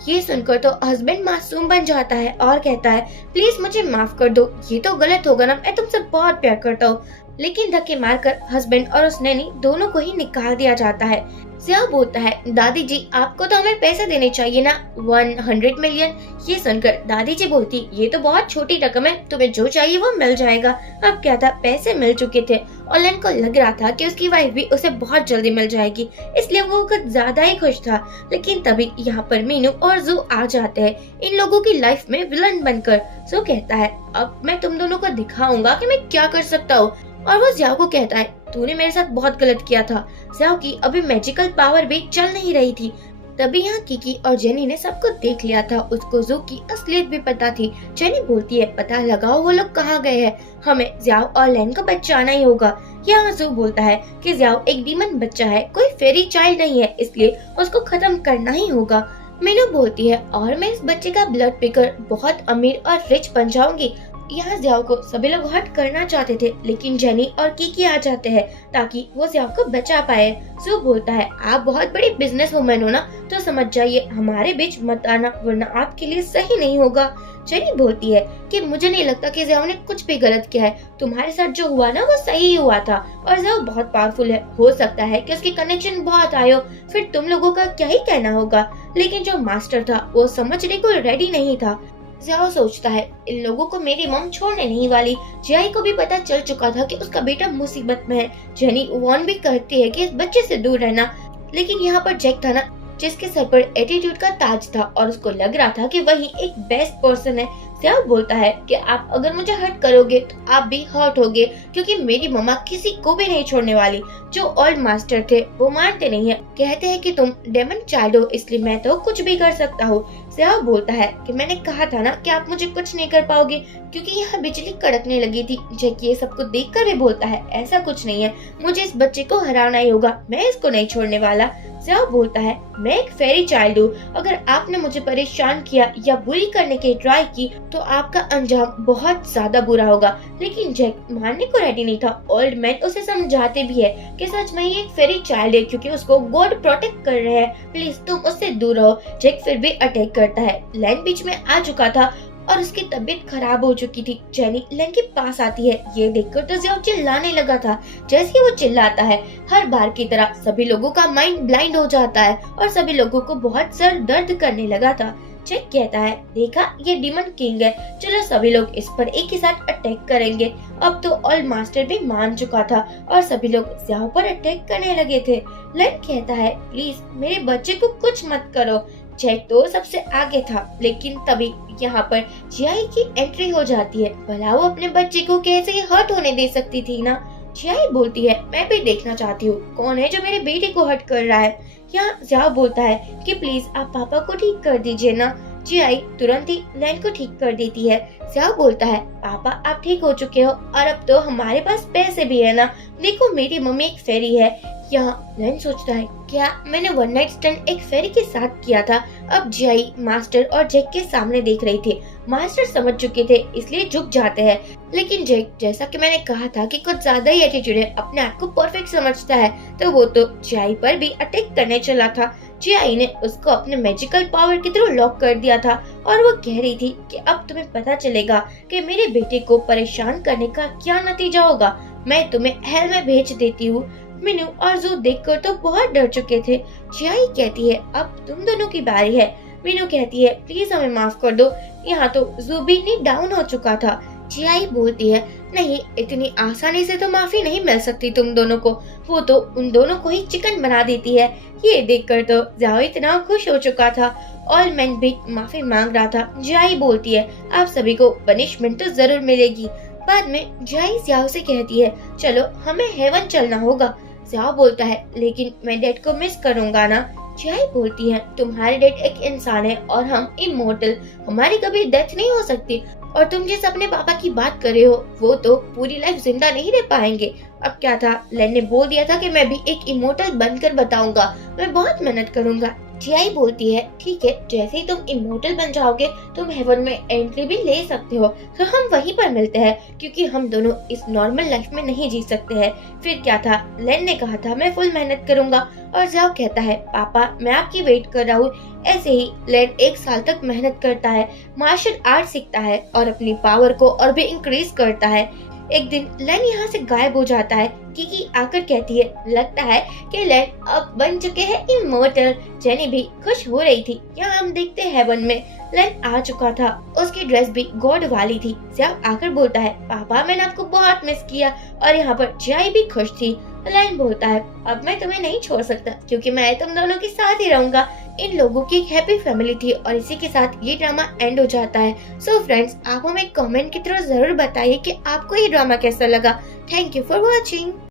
ये सुनकर तो हस्बैंड मासूम बन जाता है और कहता है, प्लीज मुझे माफ कर दो, ये तो गलत होगा ना, मैं तुमसे बहुत प्यार करता हूँ। लेकिन धक्के मारकर हस्बैंड और उस नैनी दोनों को ही निकाल दिया जाता है। जियाओ बोलता है, दादी जी आपको तो हमें पैसे देने चाहिए ना, 100 मिलियन। ये सुनकर दादी जी बोलती, ये तो बहुत छोटी रकम है, तुम्हें जो चाहिए वो मिल जाएगा। अब क्या था, पैसे मिल चुके थे और लेन को लग रहा था कि उसकी वाइफ भी उसे बहुत जल्दी मिल जाएगी, इसलिए वो कुछ ज्यादा ही खुश था। लेकिन तभी यहाँ पर मीनू और जू आ जाते हैं, इन लोगों की लाइफ में विलन बनकर। जू कहता है, अब मैं तुम दोनों को दिखाऊंगा कि मैं क्या कर सकता हूँ। और वो जियाओ को कहता है, तूने मेरे साथ बहुत गलत किया था। जियाओ की अभी मैजिकल पावर भी चल नहीं रही थी। तभी यहाँ किकी और जेनी ने सबको देख लिया था, उसको जू की असलियत भी पता थी। जेनी बोलती है, पता लगाओ वो लोग कहाँ गए हैं, हमें जियाओ और लेन को बचाना ही होगा। यहाँ जू बोलता है कि जियाओ एक डीमन बच्चा है, कोई फेरी चाइल्ड नहीं है, इसलिए उसको खत्म करना ही होगा। मीनू बोलती है, और मैं इस बच्चे का ब्लड पीकर बहुत अमीर और रिच बन जाऊंगी। यहाँ जियाओ को सभी लोग हर्ट करना चाहते थे, लेकिन जेनी और किकी आ जाते हैं ताकि वो जियाओ को बचा पाए। सू बोलता है, आप बहुत बड़ी बिजनेस वुमन हो ना, तो समझ जाइए हमारे बीच मत आना, वरना आपके लिए सही नहीं होगा। जेनी बोलती है कि मुझे नहीं लगता कि जियाओ ने कुछ भी गलत किया है, तुम्हारे साथ जो हुआ ना वो सही ही हुआ था, और जियाओ बहुत पावरफुल है, हो सकता है कि उसकी कनेक्शन बहुत आयो, फिर तुम लोगों का क्या ही कहना होगा। लेकिन जो मास्टर था वो समझने को रेडी नहीं था। जियाओ सोचता है, इन लोगों को मेरी मम छोड़ने नहीं वाली। जियाई को भी पता चल चुका था कि उसका बेटा मुसीबत में है। जेनी वार्न भी करती है कि इस बच्चे से दूर रहना, लेकिन यहाँ पर जैक था ना, जिसके सर पर एटीट्यूड का ताज था और उसको लग रहा था कि वही एक बेस्ट पर्सन है। जियाओ बोलता है कि आप अगर मुझे हर्ट करोगे तो आप भी हर्ट होगे, क्योंकि मेरी मम्मा किसी को भी नहीं छोड़ने वाली। जो ओल्ड मास्टर थे वो मानते नहीं है, कहते हैं कि तुम डेमन चाइल्ड हो, इसलिए मैं तो कुछ भी कर सकता हूँ। जियाओ बोलता है कि मैंने कहा था ना कि आप मुझे कुछ नहीं कर पाओगे, क्योंकि यहाँ बिजली कड़कने लगी थी। जैक ये सबको देखकर भी बोलता है, ऐसा कुछ नहीं है, मुझे इस बच्चे को हराना ही होगा, मैं इसको नहीं छोड़ने वाला। जियाओ बोलता है, मैं एक फेरी चाइल्ड हूँ, अगर आपने मुझे परेशान किया या बुली करने की ट्राई की तो आपका अंजाम बहुत ज्यादा बुरा होगा। लेकिन जैक मानने को रेडी नहीं था। ओल्ड मैन उसे समझाते भी है कि सच में ये एक फेरी चाइल्ड है, क्योंकि उसको गॉड प्रोटेक्ट कर रहे हैं, प्लीज तुम उससे दूर रहो। जैक फिर भी अटैक करता है। लैन बीच में आ चुका था और उसकी तबीयत खराब हो चुकी थी। जेनी लैन के पास आती है, ये देखकर तो जियाओ चिल्लाने लगा था। जैसे ही वो चिल्लाता है, हर बार की तरह सभी लोगों का माइंड ब्लाइंड हो जाता है और सभी लोगों को बहुत सर दर्द करने लगा था। जैक कहता है, देखा ये डीमन किंग है, चलो सभी लोग इस पर एक ही साथ अटैक करेंगे। अब तो ओल्ड मास्टर भी मान चुका था और सभी लोग जियाओ पर अटैक करने लगे थे। लैन कहता है, प्लीज मेरे बच्चे को कुछ मत करो। जैक तो सबसे आगे था, लेकिन तभी यहाँ पर जियाई की एंट्री हो जाती है। भला वो अपने बच्चे को कैसे हर्ट होने दे सकती थी ना। जियाई बोलती है, मैं भी देखना चाहती हूँ कौन है जो मेरे बेटे को हर्ट कर रहा है। यहाँ जियाओ बोलता है कि प्लीज आप पापा को ठीक कर दीजिए ना। जियाई तुरंत ही लैन को ठीक कर देती है। जियाओ बोलता है, पापा आप ठीक हो चुके हो और अब तो हमारे पास पैसे भी है ना, देखो मेरी मम्मी एक फेरी है। यहाँ लैन सोचता है, क्या मैंने वन नाइट स्टैंड एक फेरी के साथ किया था। अब जियाई मास्टर और जैक के सामने देख रही थी। मास्टर समझ चुके थे, इसलिए झुक जाते हैं, लेकिन जैक जैसा कि मैंने कहा था कि कुछ ज्यादा ही एटीट्यूड है, अपने आप को परफेक्ट समझता है, तो वो तो जियाई पर भी अटैक करने चला था। जियाई ने उसको अपने मैजिकल पावर के थ्रू लॉक कर दिया था और वो कह रही थी कि अब तुम्हें पता चलेगा कि मेरे बेटे को परेशान करने का क्या नतीजा होगा, मैं तुम्हें हेल में भेज देती हूँ। मीनू और जू देखकर तो बहुत डर चुके थे। जियाई कहती है, अब तुम दोनों की बारी है। मीनू कहती है, प्लीज हमें माफ कर दो, यहाँ तो जू भी नहीं डाउन हो चुका था। जियाई बोलती है, नहीं इतनी आसानी से तो माफी नहीं मिल सकती तुम दोनों को, वो तो उन दोनों को ही चिकन बना देती है। ये देखकर तो जियाओ इतना खुश हो चुका था। ऑल मैन भी माफी मांग रहा था। जियाई बोलती है, आप सभी को पनिशमेंट तो जरूर मिलेगी। बाद में जियाई जियाओ से कहती है, चलो हमें हेवन चलना होगा। जियाओ बोलता है, लेकिन मैं डैड को मिस करूंगा ना। जियाई बोलती है, तुम्हारे डैड एक इंसान है और हम इमोर्टल, हमारी कभी डेथ नहीं हो सकती, और तुम जिस अपने पापा की बात कर रहे हो वो तो पूरी लाइफ जिंदा नहीं रह पाएंगे। अब क्या था, लैन ने बोल दिया था कि मैं भी एक इमोर्टल बनकर बताऊंगा, मैं बहुत मेहनत करूंगा। जियाई बोलती है, ठीक है, जैसे ही तुम इमोर्टल बन जाओगे तुम हेवन में एंट्री भी ले सकते हो, तो हम वहीं पर मिलते हैं, क्योंकि हम दोनों इस नॉर्मल लाइफ में नहीं जी सकते हैं। फिर क्या था, लैन ने कहा था मैं फुल मेहनत करूंगा, और जियाओ कहता है, पापा मैं आपकी वेट कर रहा हूँ। ऐसे ही लैन 1 साल तक मेहनत करता है, मार्शल आर्ट सीखता है और अपनी पावर को और भी इंक्रीज करता है। एक दिन लेन यहाँ से गायब हो जाता है। किकी आकर कहती है लगता है कि लेन अब बन चुके हैं इमोर्टल। जेनी भी खुश हो रही थी। यहाँ हम देखते हैं हेवन में लेन आ चुका था। उसकी ड्रेस भी गॉड वाली थी। ज़ियाओ आकर बोलता है पापा मैंने आपको बहुत मिस किया। और यहाँ पर जियाई भी खुश थी। लेन बोलता है अब मैं तुम्हें नहीं छोड़ सकता क्योंकि मैं तुम दोनों के साथ ही रहूंगा। इन लोगों की एक हैप्पी फैमिली थी और इसी के साथ ये ड्रामा एंड हो जाता है। सो फ्रेंड्स, आप हमें कमेंट के थ्रू जरूर बताइए कि आपको ये ड्रामा कैसा लगा। Thank you for watching.